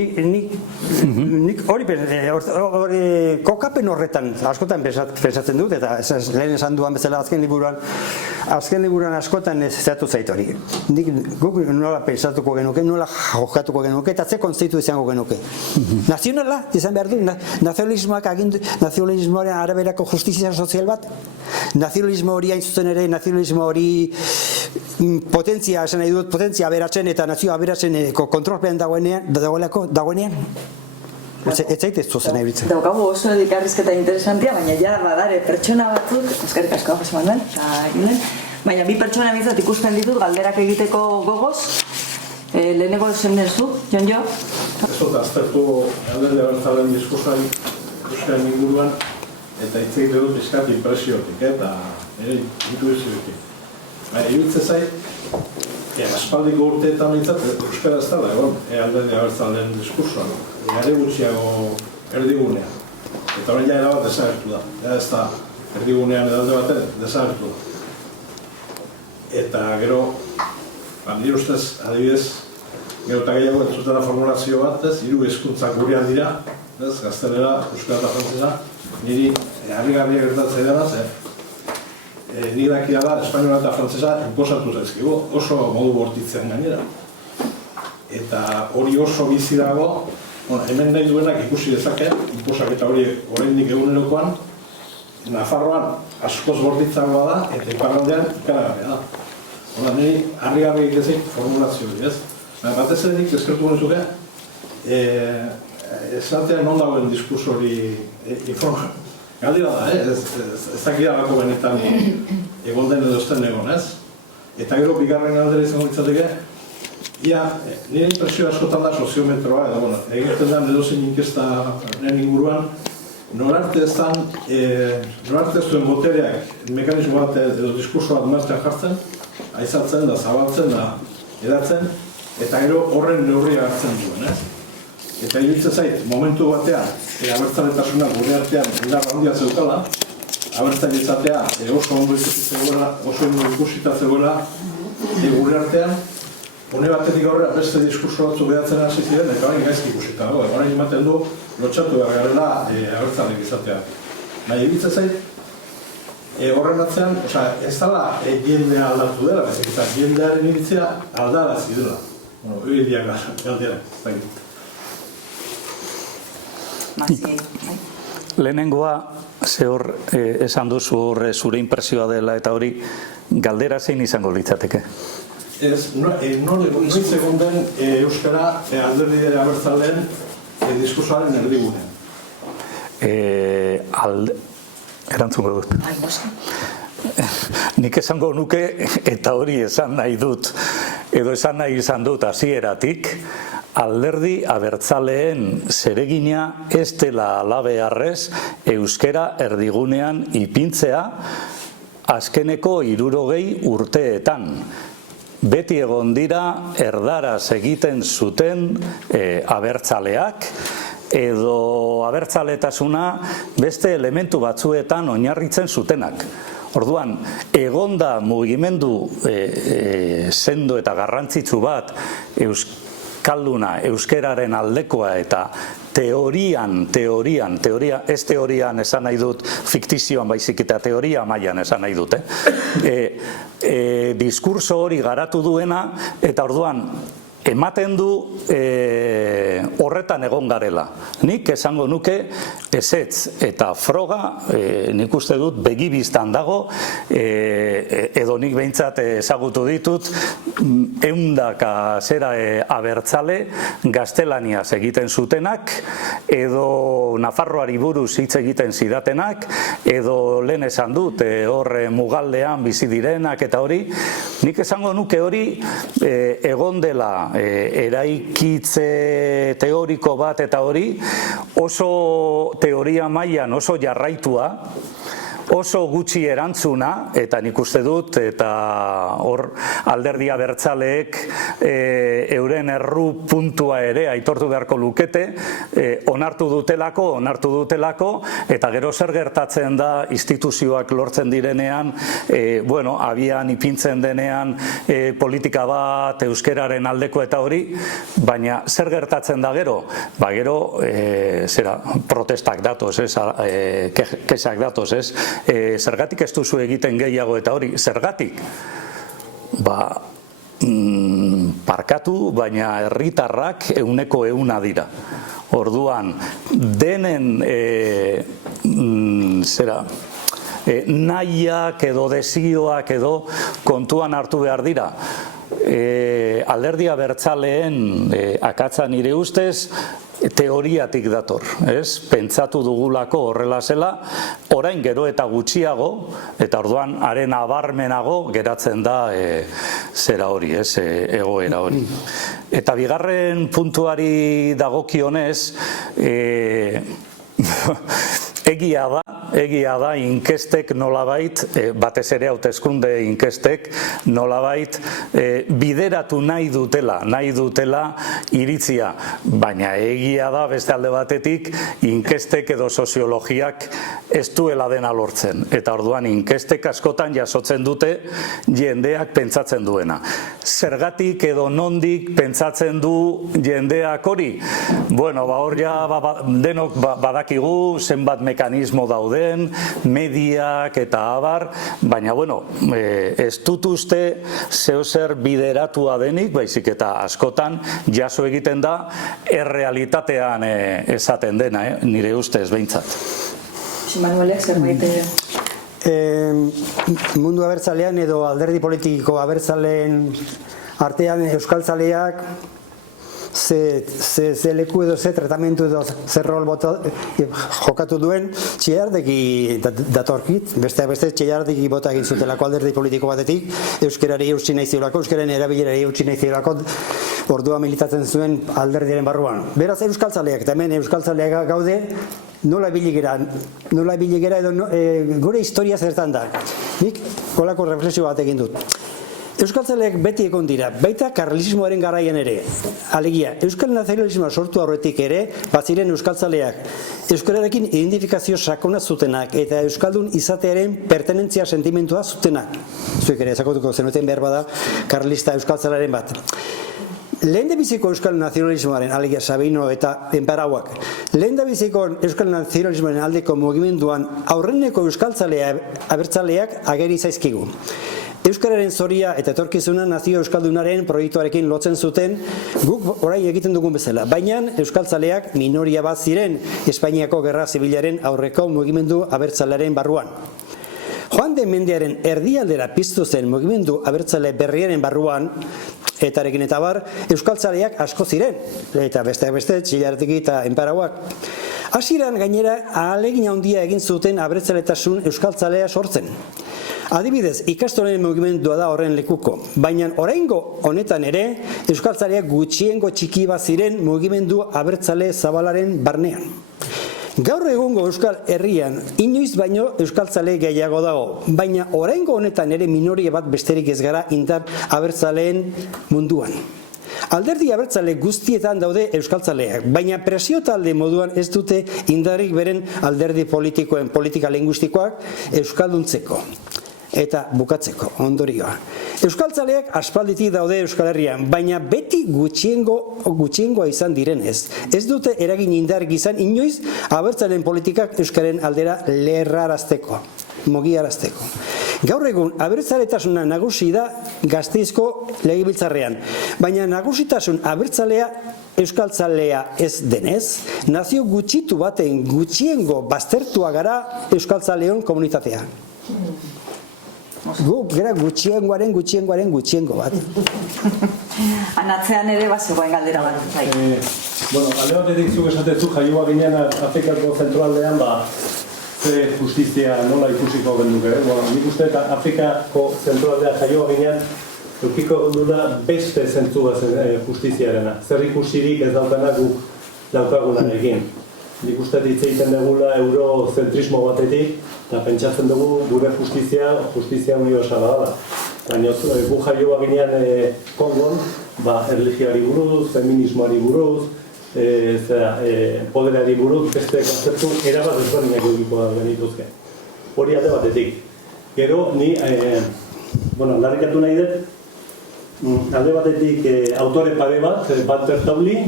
nik hori kokapen horretan askotan pensatzen dut, eta lehen esan duan bezala azken liburuan askotan zehatu zait hori. Guk nola pensatuko genuke, nola jokatuko genuke, eta ze konzeitu izango genuke. Nazionala izan behar du, nazionalismoaren araberako justizia sozial bat, nazionalismo hori hain zuzen ere, nazionalismo hori potentzia, esan nahi dut, potentzia aberatzen eta nazio aberatzen kontrolpean dagoenean? Ez zaitez zuzen nahi bitzen. Daukagu oso dikarrizketa interesantia, baina ja badare pertsona batzuk, eskerrik asko, Jose Manuel, baina bi pertsona bintzat ikusten ditut galderak egiteko gogoz, leheneko zen ez du, Jo? Ez dut aztertu Alderdi Abertzaleen diskursoan Euskaren inguruan, eta hitz egite dut pixkat impresiotik, eta intuiziotik. Iruditzen zait, aspaldiko urteetan bintzat, euskara ez dela, Alderdi Abertzaleen diskursoan, gare gutxiago erdigunean. Eta hori ja erabat desagertu da. Ez da erdigunean edo alde baten desagertu da. Eta gero, nire ustez, adibidez, gero eta gehiago entzutena formulazio bat, hiru hizkuntzak gurean dira, gaztelera, euskara eta frantzesa, niri harrigarria gertatzen dela, nik dakidala espainola eta frantzesa inposatu zaizkigu, oso modu bortitzen gainera. Eta hori oso bizi dago, hemen nahi duenak ikusi dezake, inposaketa hori oraindik egunerokoan, Nafarroan askoz bortitzagoa da, eta iparraldean ikaragarria da. Hora, niri harri-harri egizik formulazio hori, ez? Batez ere nik eskertu gunezuke, esatea non dagoen diskurso hori informazio. Galdera da, ez dakira bako benetan egon den edo esten egon, ez? Eta gero, bigarren aldera izango ditzateke, nire impresio askotan da soziometroa, edo, egiten da edozein inkestaren inguruan, norarte ez zuen botereak mekanismo bat edo diskurso bat martxan jartzen, aizatzen da, zabaltzen da, edatzen, eta gero horren neurria hartzen duen, ez? Eta iruditzen zait, momentu batean, abertzaletasuna gure artean indar handia zeukala, abertzalezatea oso ondo ikusita zegoela gure artean, une batetik aurrera beste diskurso batzu behatzen hasi ziren, eta hori gaizki ikusita dago. Horain ematen du, lotxatu behar garela abertzalek izatea. Baina iruditzen zait, horren atzean, ez dala jendea aldatu dela, bezik eta jendearen iritzia aldarazi dela. Hori diak galdera, ez dakit. Lehenengoa, zehor esan duzu horre zure impresioa dela eta hori galdera zein izango litzateke? Ez, noiz egon den euskara alderdi abertzaleen diskursoaren erdigunean. Erantzungo dut. Nik esango nuke eta hori esan nahi dut, edo esan nahi izan dut hasieratik, alderdi abertzaleen zeregina ez dela alabeharrez euskara erdigunean ipintzea azkeneko 60 urteetan. Beti egon dira erdaraz egiten zuten abertzaleak, edo abertzaletasuna beste elementu batzuetan oinarritzen zutenak. Orduan, egonda mugimendu sendo eta garrantzitsu bat euskalduna, euskeraren aldekoa eta teorian, ez teorian esan nahi dut fiktizioan baizik eta teoria mailan esan nahi dut, diskurso hori garatu duena eta orduan, ematen du horretan egon garela. Nik esango nuke ezetz eta froga, nik uste dut begibiztan dago, edo nik behintzat ezagutu ditut, eundaka zera abertzale gaztelaniaz egiten zutenak, edo Nafarroari buruz hitz egiten zidatenak, edo lehen esan dut, horre mugaldean bizi direnak eta hori, nik esango nuke hori egon dela eraikitze teoriko bat eta hori oso teoria mailan oso jarraitua, oso gutxi erantzuna, eta nik uste dut, eta hor alderdi abertzaleek euren erru puntua ere aitortu beharko lukete, onartu dutelako, eta gero zer gertatzen da instituzioak lortzen direnean, abian ipintzen denean politika bat euskeraren aldeko eta hori, baina zer gertatzen da gero? Ba gero, protestak datoz, kesak datoz, ez? Zergatik ez duzu egiten gehiago eta hori, zergatik? Parkatu, baina herritarrak 100% dira. Orduan, denen nahiak edo desioak edo kontuan hartu behar dira. Alderdi abertzaleen akatsa nire ustez, teoriatik dator, ez? Pentsatu dugulako horrela zela, orain gero eta gutxiago, eta orduan haren abarmenago geratzen da zera hori, ez? Egoera hori. Eta bigarren puntuari dagokionez, egia da inkestek nolabait, batez ere hauteskunde inkestek nolabait bideratu nahi dutela iritzia, baina egia da beste alde batetik inkestek edo soziologiak ez duela dena lortzen, eta orduan inkestek askotan jasotzen dute jendeak pentsatzen duena. Zergatik edo nondik pentsatzen du jendeak hori? Bueno, hor ja denok badakigu zenbat mekanismo daude, mediak eta abar, baina ez dut uste zeozer bideratua denik, baizik eta askotan jaso egiten da errealitatean esaten dena, nire ustez behintzat. Jose Manuelek zerbait... Mundu abertzalean edo alderdi politiko abertzaleen artean euskaltzaleak ze leku edo ze tratamentu edo ze rol jokatu duen txillardegi datorkit, besteak beste txillardegi bota egin zutelako alderdi politiko batetik, euskerari eutsi nahi ziolako, euskeraren erabilerari eutsi nahi ziolako, ordua militatzen zuen alderdiaren barruan. Beraz euskaltzaleak, eta hemen euskaltzaleak gaude, nola biligera edo gure historia zertan da. Nik kolako reflexio bat egin dut. Euskaltzaleak beti egon dira, baita karlismoaren garaian ere. Alegia, euskal nazionalismoa sortu aurretik ere, baziren euskaltzaleak. Euskararekin identifikazio sakona zutenak eta euskaldun izatearen pertenentzia sentimentua zutenak. Zuek ere, esakotuko zenuten behar bada, karlista euskaltzalearen bat. Lehendabiziko euskal nazionalismoaren, alegia Sabino eta Enparauak, lehendabiziko euskal nazionalismoaren aldeko mugimenduan aurreneko abertzaleak ageri zaizkigu. Euskararen zoria eta etorkizuna nazio euskaldunaren proiektuarekin lotzen zuten guk orain egiten dugun bezala. Baina euskaltzaleak minoria bat ziren Espainiako Gerra Zibilaren aurreko mugimendu abertzalearen barruan. Joan den mendearen erdialdera piztu zen mugimendu abertzale berriaren barruan, etarekin eta bar, euskaltzaleak asko ziren, eta besteak beste, Txillardegi eta Enparauak. Hasieran gainera ahalegin handia egin zuten abertzaletasun euskaltzalea sortzen. Adibidez, ikastolen mugimendua da horren lekuko, baina oraingo honetan ere, euskaltzaleak gutxiengo txiki bat ziren mugimendu abertzale zabalaren barnean. Gaur egungo euskal herrian, inoiz baino euskaltzale gehiago dago, baina oraingo honetan ere minoria bat besterik ez gara indar abertzaleen munduan. Alderdi abertzale guztietan daude euskaltzaleak, baina presio talde moduan ez dute indarrik beren alderdi politikoen politika linguistikoak euskalduntzeko. Eta bukatzeko, ondorioa. Euskaltzaleak aspalditik daude Euskal Herrian, baina beti gutxiengoa izan direnez. Ez dute eragin indarrik izan inoiz abertzaleen politikak euskaren aldera lerrarazteko, mugiarazteko. Gaur egun, abertzaletasuna nagusi da Gasteizko legebiltzarrean, baina nagusitasun abertzalea euskaltzalea ez denez, nazio gutxitu baten gutxiengo baztertua gara euskaltzaleon komunitatea. Guk gara gutxiengoaren gutxiengo bat. Anatzean ere bazegoen galdera bat. Alde batetik zuk esatezu jaioa ginen Afrikako zentroaldean, ze justizia nola ikusiko genduke. Nik uste eta Afrikako zentroaldean jaioa ginen eukiko gendula beste zentzua justiziarena. Zer ikusirik ez daukana guk daukagunarekin. Nik uste hitz egiten dugula eurozentrismo batetik, eta pentsatzen dugu gure justizia universala da. Baina gu jaioa ginean Kongon, erlijioari buruz, feminismoari buruz, poderari buruz, beste kontzeptu erabat ezberdinak egiko genituzke. Hori alde batetik. Gero, ni, aldarrikatu nahi dut, alde batetik autore pare bat, Walter Tauli,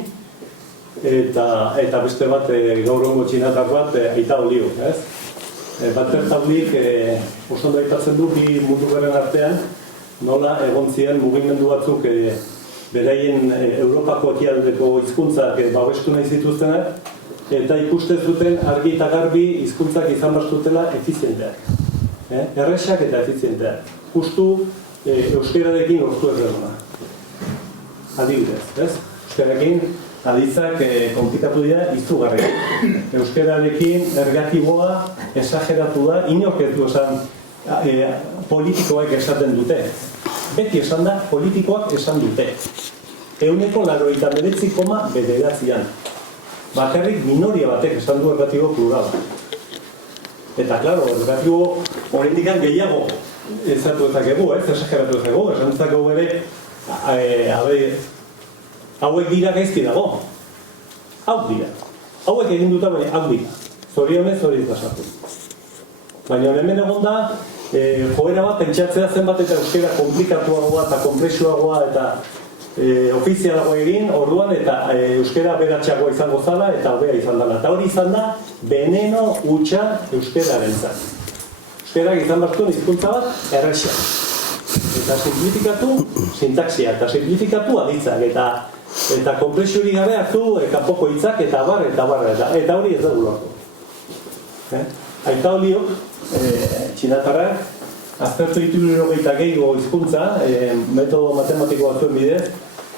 eta beste bat gaur ongo txinatak bat Aita Olio, ez? Walter Taulik oso ondo aipatzen du bi mundu gerren artean nola egon ziren mugimendu batzuk beraien Europako ekialdeko hizkuntzak babestu nahi zituztenak eta ikusten zuten argi eta garbi hizkuntzak izan behar zutela efizienteak. Erresak eta efizienteak. Justu euskerarekin lortu ez dena. Adibidez, ez? Euskerarekin aditzak komplikatu dira izugarri. Euskerarekin ergatiboa esageratu da, inork ez du esan politikoak esaten dute. Beti esan da, politikoak esan dute. 99,9%. Bakarrik minoria batek esan du ergatibo plurala. Eta, klaro, ergatibo politikan gehiago ezatu ezakegu, esageratu ezakegu, esan ezakegu ere, hauek dira gaizki dago. Hau dira. Hauek egin duta, baina hau dira. Zorionez hori izasatu. Baina hemen egon da, joera bat pentsatzea zenbat eta euskera komplikatuagoa eta komplexuagoa eta ofizialagoa egin, orduan eta euskera beratxagoa izango zala eta hobea izan dela. Eta hori izan da, veneno hutsa euskeraren zan. Euskera izan bartuen hizkuntza bat erresa. Eta simplifikatu sintaksia, eta simplifikatu aditzak, eta komplexurik gabe hartu kanpoko hitzak eta hori ez dugu lortu. Aita Oliok, txinatarrak, aztertu ditu 70 gehiago hizkuntza, metodo matematiko batzuen bidez,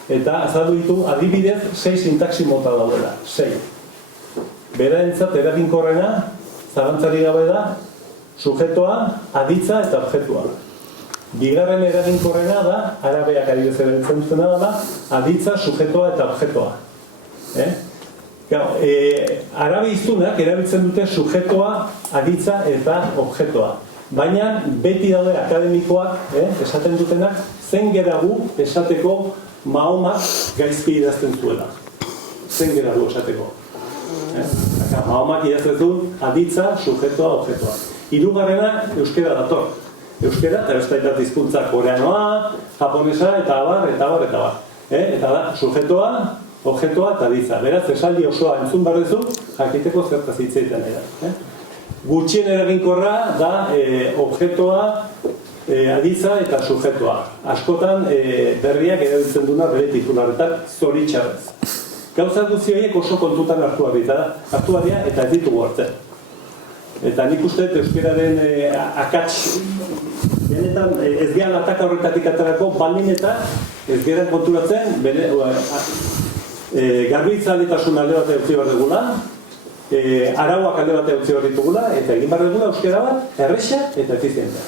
eta azaldu ditu adibidez 6 sintaxi mota daudela, 6. Beraentzat eraginkorrena, zalantzari gabe da, sujetoa, aditza eta objektua. Bigarren eraginkorrena da, arabeak adibidez erabiltzen dutena da, aditza, sujetoa eta objektua. Arabe hiztunak erabiltzen dute sujetoa, aditza eta objektua. Baina beti daude akademikoak, esaten dutenak, zen geragu esateko Mahomak gaizki idazten zuela. Zen geragu esateko. Mahomak idazten zuen aditza, sujetoa, objektua. Hirugarrena euskera dator. Euskera eta beste hizkuntza koreanoa, japonesa eta abar. Eta da, sujetoa, objektua eta aditza. Beraz, esaldi osoa entzun barrezu, jakiteko zertaz hitz egiten da. Gutxien eraginkorra da objektua, aditza eta sujetoa. Askotan berriak erabiltzen duna bere titularetan zoritxarrez. Gauza guzti horiek oso kontutan hartu dira eta ez ditugu hartzen. Eta nik uste euskeraren akats benetan ez gehan ataka horretatik aterako baldin eta ez gehan konturatzen garbitzalitasun alde bat eutzi behar dugula, arauak alde bat eutzi behar ditugula, eta egin behar dugula euskera bat erresa eta efizientea.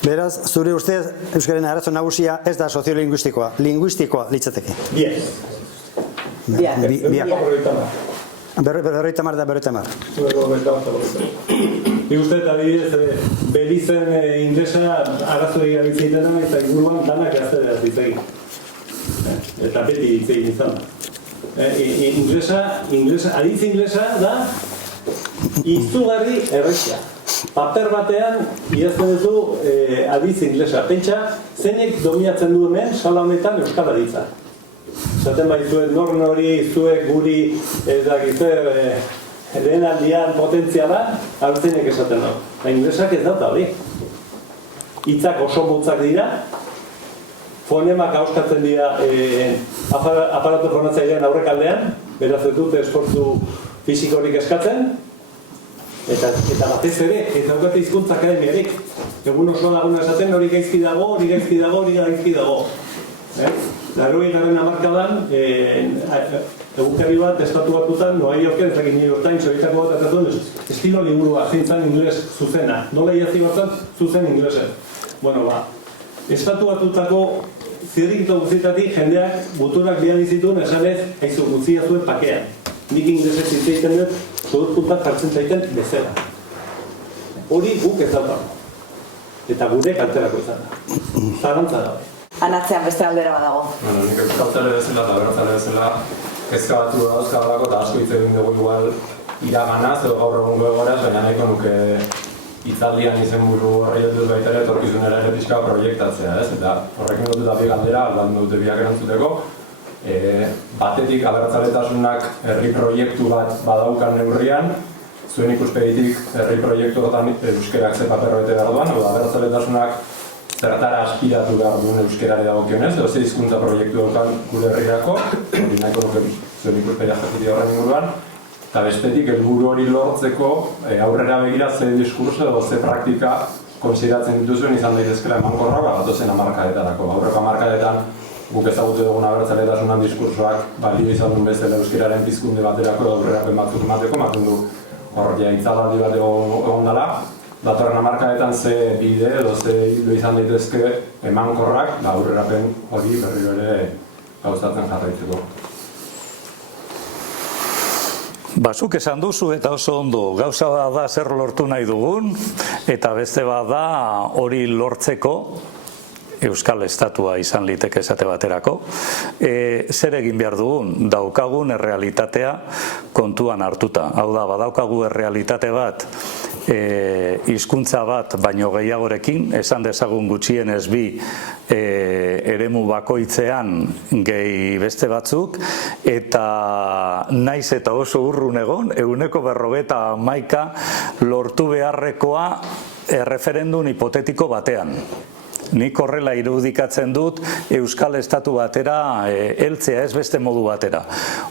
Beraz, zure ustez, euskaren arazo nagusia ez da soziolinguistikoa, linguistikoa litzateke. Berroita mar da berroita mar. Nik uste eta adibidez, Belizen inglesa arazo egiabitzen dena eta inguruan danak gaztera zitzegin. Eta beti zitzegin izan da. Aditz inglesa da izugarri erresa. Paper batean idazten duzu aditz inglesa. Pentsa, zeinek dominatzen du hemen sala honetan euskal aditza. Zaten baizuen nori, zuek, guri, lehen aldian potentziala, hartzeinek esaten da. Inglesak ez dauta hori. Hitzak oso motzak dira, fonemak hauskatzen dira aparatu fonatzailean aurrekaldean, beraz ez dute esfortzu fisikorik eskatzen, eta batez ere, ez daukate hizkuntza akademiarik. Egun oso laguna esaten hori gaizki dago, hori gaizki dago. 80. hamarkadan, egunkari bat estatu batutan, Nueva Yorken, ezakit New York Times, horietako bat atatuen, estilo liburua, zintzen ingles zuzena. Nola idatzi batzat, zuzen inglesen. Bueno, estatu batutako zirrikito guztietatik jendeak guturak bian izituen esanez, haizu gutzia zuen pakean. Nik inglesez hitz dut, zudut puntak jartzen zaiten bezala. Hori guk ez daukago. Eta gure kalterako izan da. Zarantza da. Anatzean beste aldera badago. Nik euskaltzale bezala eta berantzale bezala kezka batzu dauzkadako eta asko hitz egin dugu igual iraganaz edo gaur egungo egoraz, baina nahiko nuke hitzaldian izenburu horri dut baita ere etorkizunera ere pixka proiektatzea, ez? Eta horrekin dut da bi galdera, aldatu dute biak erantzuteko. Batetik abertzaletasunak herri proiektu bat badaukan neurrian, zuen ikuspegitik herri proiektu horretan euskerak ze paper bete behar duan, edo abertzaletasunak zertara aspiratu behar duen euskerari dagokionez, edo ze hizkuntza proiektu daukan gure herrirako, hori nahiko nuke zuen ikuspegia jakitea horren inguruan, eta bestetik helburu hori lortzeko aurrera begira ze diskurso edo ze praktika konsideratzen dituzuen izan daitezkela emankorra gatozen hamarkadetarako. Aurreko hamarkadetan guk ezagutu dugun abertzaletasunan diskursoak balio izan duen bezala euskeraren pizkunde baterako edo aurrerapen batzuk emateko, ematen du hor hitzaldi bat egon dela. Datorren hamarkadetan ze bide edo ze hildo izan daitezke emankorrak, aurrerapen hori berriro ere gauzatzen jarraitzeko. Zuk esan duzu eta oso ondo, gauza bat da zer lortu nahi dugun, eta beste bat da hori lortzeko Euskal Estatua izan liteke esate baterako. Zer egin behar dugun? Daukagun errealitatea kontuan hartuta. Hau da, badaukagu errealitate bat, hizkuntza bat baino gehiagorekin, esan dezagun gutxienez bi eremu bakoitzean gehi beste batzuk, eta naiz eta oso urrun egon, 191 lortu beharrekoa referendum hipotetiko batean. Nik horrela irudikatzen dut Euskal Estatu batera heltzea, ez beste modu batera.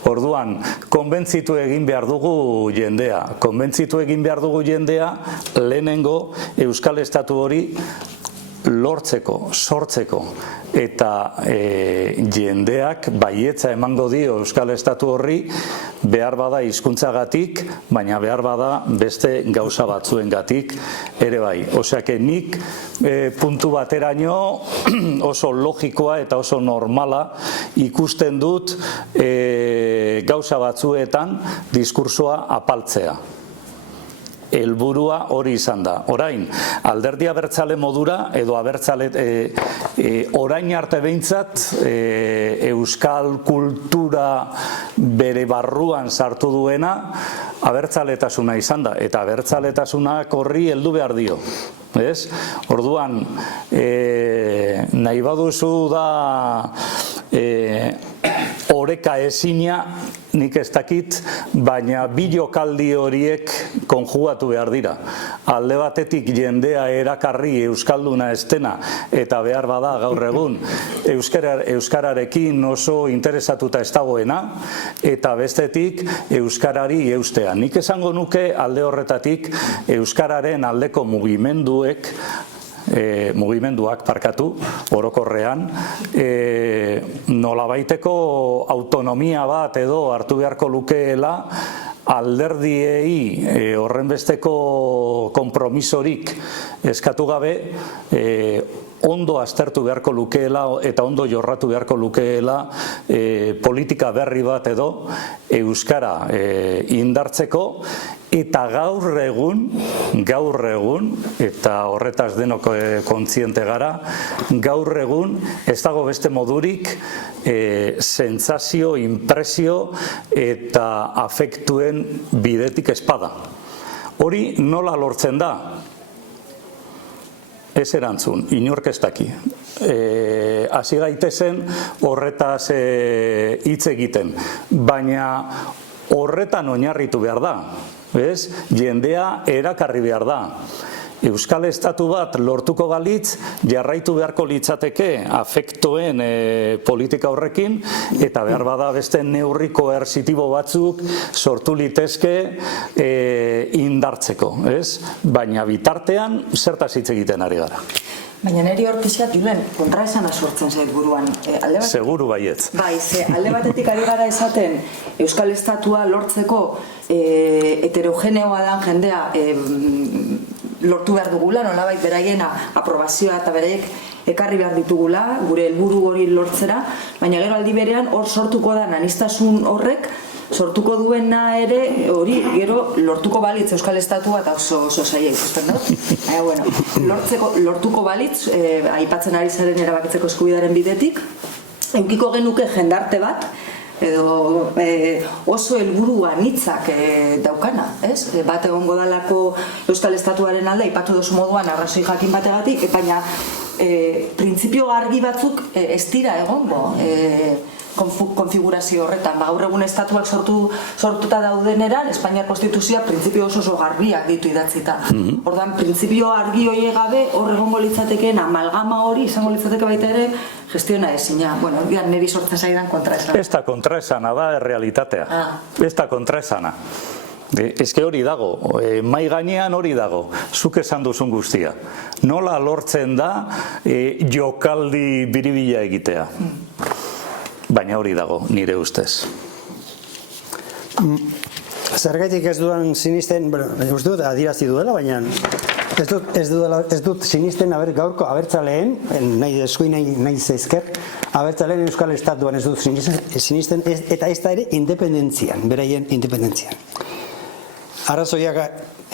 Orduan, konbentzitu egin behar dugu jendea. Konbentzitu egin behar dugu jendea lehenengo Euskal Estatu hori lortzeko, sortzeko, eta jendeak baietza emango dio Euskal Estatu horri behar bada hizkuntzagatik, baina behar bada beste gauza batzuengatik ere bai. Oseak, nik puntu bateraino oso logikoa eta oso normala ikusten dut gauza batzuetan diskursoa apaltzea. Helburua hori izan da. Orain, alderdi abertzale modura, edo abertzale, orain arte behintzat, euskal kultura bere barruan sartu duena, abertzaletasuna izan da. Eta abertzaletasunak horri heldu behar dio. Orduan, nahi baduzu da oreka ezina, nik ez dakit, baina bi jokaldi horiek konjugatu behar dira. Alde batetik jendea erakarri euskalduna ez dena, eta behar bada gaur egun euskararekin oso interesatuta ez dagoena, eta bestetik euskarari eustea. Nik esango nuke alde horretatik euskararen aldeko mugimenduak parkatu, orokorrean, nolabaiteko autonomia bat edo hartu beharko lukeela alderdiei horrenbesteko konpromisorik eskatu gabe ondo aztertu beharko lukeela eta ondo jorratu beharko lukeela politika berri bat edo euskara indartzeko, eta gaur egun, eta horretaz denok kontziente gara, gaur egun ez dago beste modurik sentsazio, impresio eta afektuen bidetik espada. Hori nola lortzen da? Ez erantzun, inork ez daki. Hasi gaitezen horretaz hitz egiten, baina horretan oinarritu behar da. Jendea erakarri behar da. Euskal Estatu bat lortuko balitz, jarraitu beharko litzateke afektoen politika horrekin, eta behar bada beste neurri koersitibo batzuk sortu litezke indartzeko. Baina bitartean zertaz hitz egiten ari gara. Baina niri hor pixkat, Julen, kontraesana sortzen zait buruan. Seguru baietz. Bai, alde batetik ari gara esaten Euskal Estatua lortzeko heterogeneoa dan jendea lortu behar dugula, nolabait beraien aprobazioa eta beraiek ekarri behar ditugula, gure helburu hori lortzera, baina gero aldi berean hor sortuko da aniztasun horrek, sortuko duena ere hori gero lortuko balitz Euskal Estatua eta oso zaila ikusten dut. Baina, bueno, lortuko balitz, aipatzen ari zaren erabakitzeko eskubidearen bidetik, eukiko genuke jendarte bat, edo oso helburu anitzak daukana, ez? Bat egongo dalako Euskal Estatuaren alde, aipatu duzu moduan arrazoi jakin bategatik, baina printzipio argi batzuk ez dira egongo konfigurazio horretan. Gaur egun estatuak sortuta daudeneran, Espainiar Konstituzioa printzipio oso garbiak ditu idatzita. Orduan, printzipio argi horiek gabe, hor egongo litzatekeen amalgama hori izango litzateke baita ere gestiona ezina. Bueno, niri sortzen zaidan kontraesana. Ez da kontraesana da errealitatea. Ez da kontraesana. Ez que hori dago, mai gainean hori dago, zuk esan duzun guztia. Nola lortzen da jokaldi biribila egitea. Baina hori dago, nire ustez. Zergaitik ez duan sinisten, ez dut adirazi duela, baina ez dut sinisten gaurko abertzaleen, nahi eskuin nahi zeizker, abertzaleen Euskal Estatuan ez dut sinisten, eta ez da ere independentzian, beraien independentzian. Arrazoiak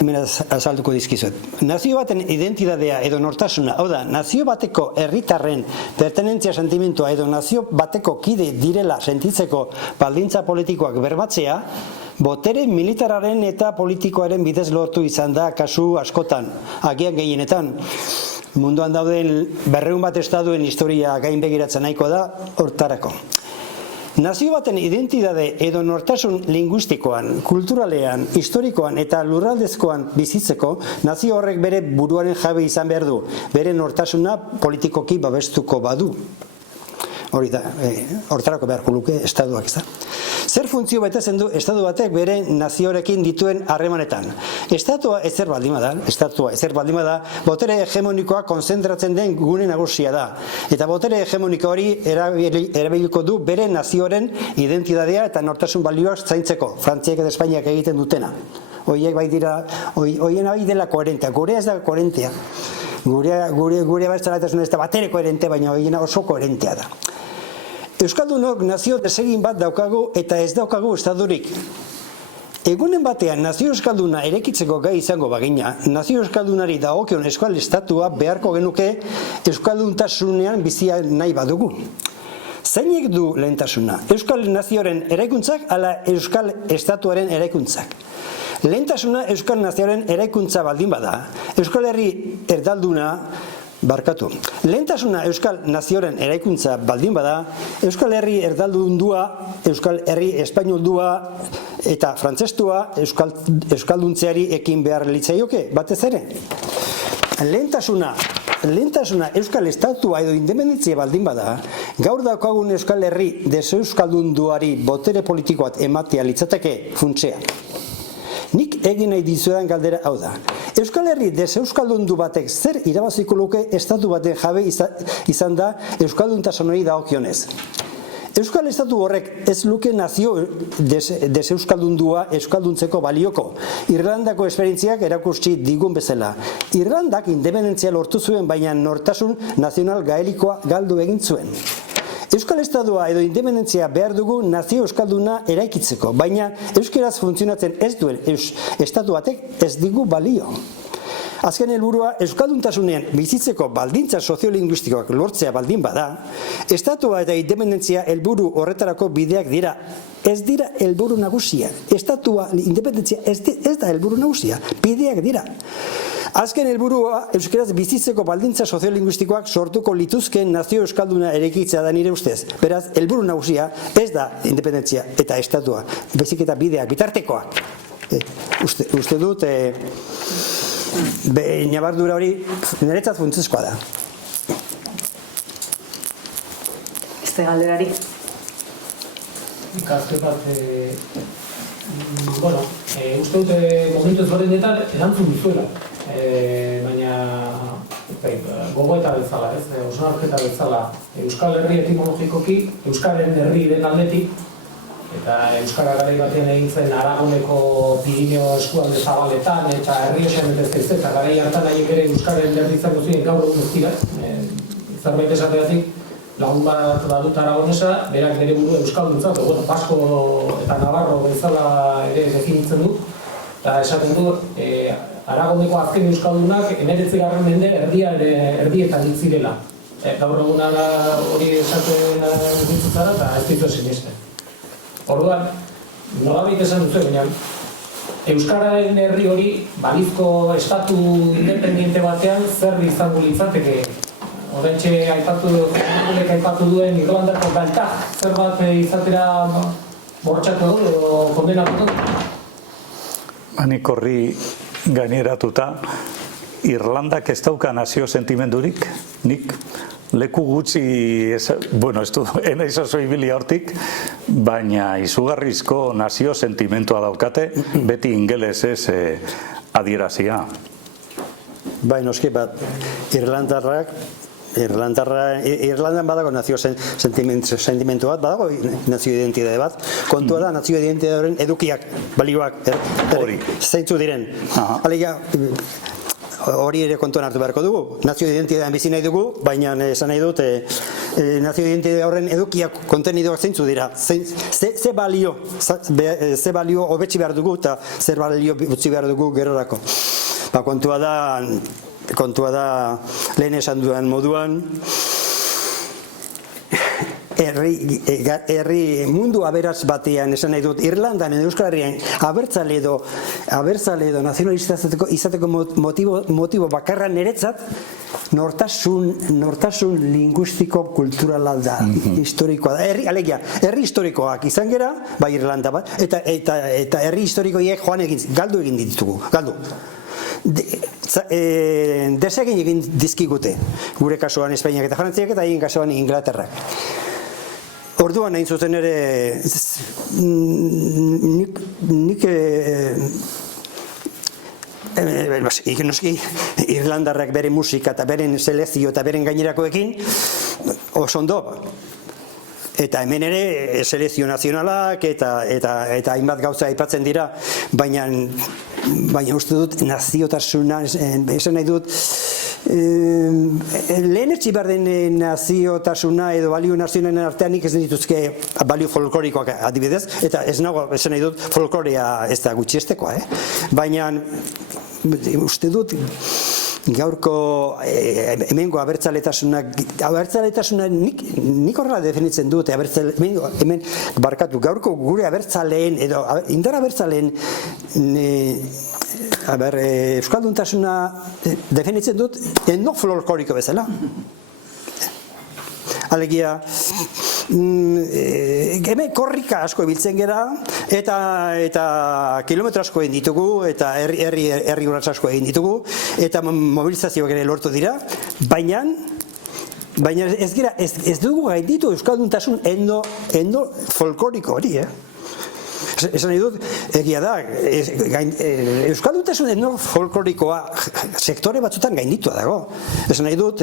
hemen azalduko dizkizuet. Nazio baten identitatea edo nortasuna, hau da, nazio bateko herritarren pertenentzia sentimentua edo nazio bateko kide direla sentitzeko baldintza politikoak bermatzea, botere militararen eta politikoaren bidez lortu izan da kasu askotan, agian gehienetan. Munduan dauden 200 bat estaduen historia gain begiratzen nahiko da hortarako. Nazio baten identitate edo nortasun linguistikoan, kulturalean, historikoan eta lurraldezkoan bizitzeko, nazio horrek bere buruaren jabe izan behar du, bere nortasuna politikoki babestuko badu. Hori da, hortarako beharko luke estatuak, ez da. Zer funtzio betetzen du estatu batek bere nazioarekin dituen harremanetan? Estatua ezer baldin bada, botere hegemonikoa konzentratzen den gune nagusia da. Eta botere hegemoniko hori erabiliko du bere nazioaren identitatea eta nortasun balioak zaintzeko, Frantziak eta Espainiak egiten dutena. Hoiek bai dira, hoien bai dela koherentea, gurea ez da koherentea. Gure bertzalatasun ez da batere koherente, baina hoiena oso koherentea da. Euskaldunok nazio desegin bat daukagu eta ez daukagu estaturik. Egunen batean nazio euskalduna erekitzeko gai izango bagina, nazio euskaldunari dagokion euskal estatua beharko genuke euskalduntasunean bizia nahi badugu. Zeinek du lehentasuna? Euskal nazioaren eraikuntzak ala euskal estatuaren eraikuntzak? Lehentasuna euskal nazioaren eraikuntza baldin bada, Euskal Herri erdalduna barkatu. Lehentasuna euskal nazioaren eraikuntza baldin bada, Euskal Herri erdaldundua, Euskal Herri espainoldua eta frantzestua euskalduntzeari ekin behar litzaioke, batez ere. Lehentasuna euskal estatua edo independentzia baldin bada, gaur daukagun Euskal Herri deseuskalduduari botere politikoat ematea litzateke funtsea. Nik egin nahi dizuedan galdera hau da. Euskal Herri deseuskaldu batek zer irabaziko luke estatu baten jabe izan da euskalduntasunari dagokionez. Euskal Estatu horrek ez luke nazio deseuskaldundua euskalduntzeko balioko. Irlandako esperientziak erakusti digun bezala. Irlandak independentzia lortu zuen, baina nortasun nazional gaelikoa galdu egin zuen. Euskal Estatua edo independentzia behar dugu nazio euskalduna eraikitzeko, baina euskeraz funtzionatzen ez duen estatu batek ez digu balio. Azken helburua euskalduntasunean bizitzeko baldintza soziolinguistikoak lortzea baldin bada, estatua eta independentzia helburu horretarako bideak dira. Ez dira helburu nagusia. Estatua, independentzia ez da helburu nagusia. Bideak dira. Azken helburua euskeraz bizitzeko baldintza soziolinguistikoak sortuko lituzkeen nazio euskalduna eraikitzea da nire ustez. Beraz, helburu nagusia ez da independentzia eta estatua, baizik eta bideak, bitartekoak. Uste dut, nabardura hori niretzat funtsezkoa da. Este galderarik. Ikazte bat, uste dute momentu ezberdinetan erantzun duzuela. Baina gogoeta bezala, hausnarketa bezala, Euskal Herri etimologikoki, Euskaren herri den aldetik, eta Euskara garai batean egin zen Aragoneko Pirineo eskualde zabaletan, eta herri esan ez eta garai hartan haiek ere Euskaren herri izango ziren gaur egun ez dira, zerbait esateatik, lagun bat dut aragonesa, berak bere buru euskalduntzat, Basko eta Navarro bezala ere definitzen du, eta esaten du, Aragoneko azken euskaldunak 19. mende erdietan hitzirela. Gaur egun hori esaten dituzara eta ez ditu sinisten. Orduan, nolabait esan duzu, baina Euskararen herri hori balizko estatu independiente batean zer izango litzateke. Horrentxe aipatu duen Irlandako galtak, zer bat izatera bortxatu du edo kondenatu du? Nik horri gaineratuta, Irlandak ez dauka nazio sentimendurik, nik leku gutxi, enaiz oso ibili hortik, baina izugarrizko nazio sentimentua daukate, beti ingelesez adierazia. Bai, noski bat, Irlandan badago nazio sentimentu bat, badago nazio identitate bat, kontua da nazio identitate horren edukiak, balioak, zeintzu diren. Alegia, hori ere kontuan hartu beharko dugu. Nazio identitatean bizi nahi dugu, baina esan nahi dut nazio identitate horren edukiak, kontenidoak zeintzu dira. Ze balio hobetsi behar dugu eta zer balio utzi behar dugu gerorako. Kontua da lehen esan duen moduan herri mundu aberats batean, esan nahi dut, Irlandan edo Euskal Herrian abertzale edo nazionalista izateko motibo bakarra niretzat nortasun linguistiko kulturala da, historikoa da. Alegia, herri historikoak izan gera, bai Irlanda bat, eta herri historikoiek galdu egin ditugu, galdu. Desegin egin dizkigute, gure kasuan Espainiak eta Frantziak eta egin kasuan Inglaterrak. Orduan hain zuten ere, nik noski Irlandarrak bere musika eta beren selekzio eta beren gainerakoekin oso ondo. Eta hemen ere selekzio nazionalak eta hainbat gauza aipatzen dira, baina uste dut naziotasuna, esan nahi dut, lehen etxi behar den naziotasuna edo balio nazionalen artean nik ez dituzke balio folklorikoak adibidez, eta ez nago esan nahi dut folklorea ez da gutxiestekoa, baina uste dut gaurko hemengo abertzaletasuna nik horrela definitzen dut, hemen barkatu, gaurko gure abertzaleen edo indar abertzaleen euskalduntasuna definitzen dut eno folkloriko bezala. Alegia, hemen korrika asko ibiltzen gera eta kilometro asko egin ditugu eta herri urrats asko egin ditugu eta mobilizazioak ere lortu dira, baina ez dugu gainditu euskalduntasun endo folkloriko hori, Esan nahi dut, egia da, euskalduntasun endo folklorikoa sektore batzutan gainditua dago. Esan nahi dut,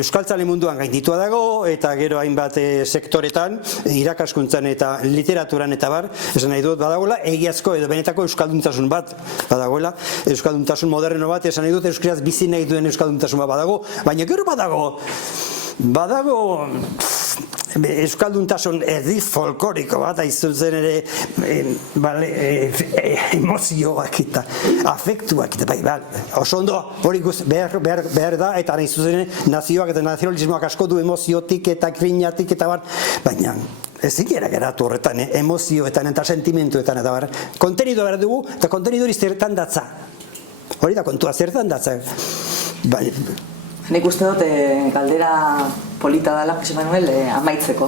euskaltzale munduan gainditua dago, eta gero hainbat sektoretan, irakaskuntzan eta literaturan eta bar, esan nahi dut, badagoela, egiazko edo benetako euskalduntasun bat, badagoela, euskalduntasun moderno bat, esan nahi dut, euskaraz bizi nahi duen euskalduntasun bat badago, baina gero badago euskalduntasun erdi folkloriko bat, aizutzen ere emozioak eta afektuak eta bai, oso ondo hori behar da, eta aizutzen ere nazioak eta nazionalismoak asko du emoziotik eta krinatik eta bar, baina ez zikera geratu horretan, emozioetan eta sentimentuetan eta bar, kontenido behar dugu eta kontenido hori zertan datza, hori da kontua, zertan datza. Nik uste dut galdera polita dela, Jose Manuel, amaitzeko.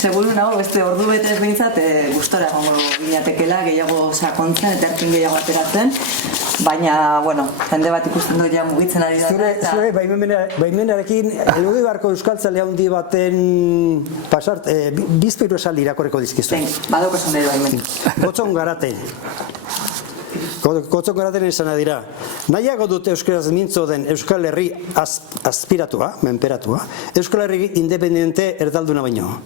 Seguru nago, beste ordu betez behintzat, gustora egongo ginatekela, gehiago sakontzen eta erkin gehiago ateratzen, baina, bueno, jende bat ikusten dut ja mugitzen ari da. Zure baimenarekin, elugei barko euskaltzale handi baten pasart, bizpeiru esaldi irakorreko dizkizu. Badauko esan dira baimen. Gotzon Garaten. Gotzon Garaten esana dira. Nahiago dut euskaraz mintzo den Euskal Herri aspiratua, menperatua, Euskal Herri independente erdalduna baino.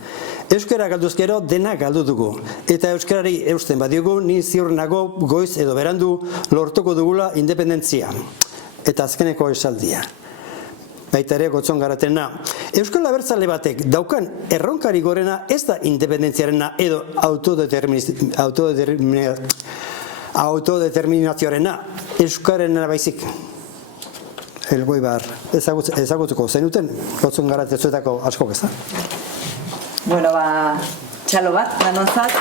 Euskara galduzkero dena galdu dugu. Eta euskarari eusten badiogu, ni ziur nago goiz edo berandu lortuko dugula independentzia. Eta azkeneko esaldia. Baita ere Gotzon Garatena. Euskal abertzale batek daukan erronkari gorena ez da independentziarena edo autodeterminazioarena, euskarena baizik. Elgoi behar, ezagutuko zenuten, Gotzon Garatetzuetako askok ez da? Bueno, txalo bat, lanontzat.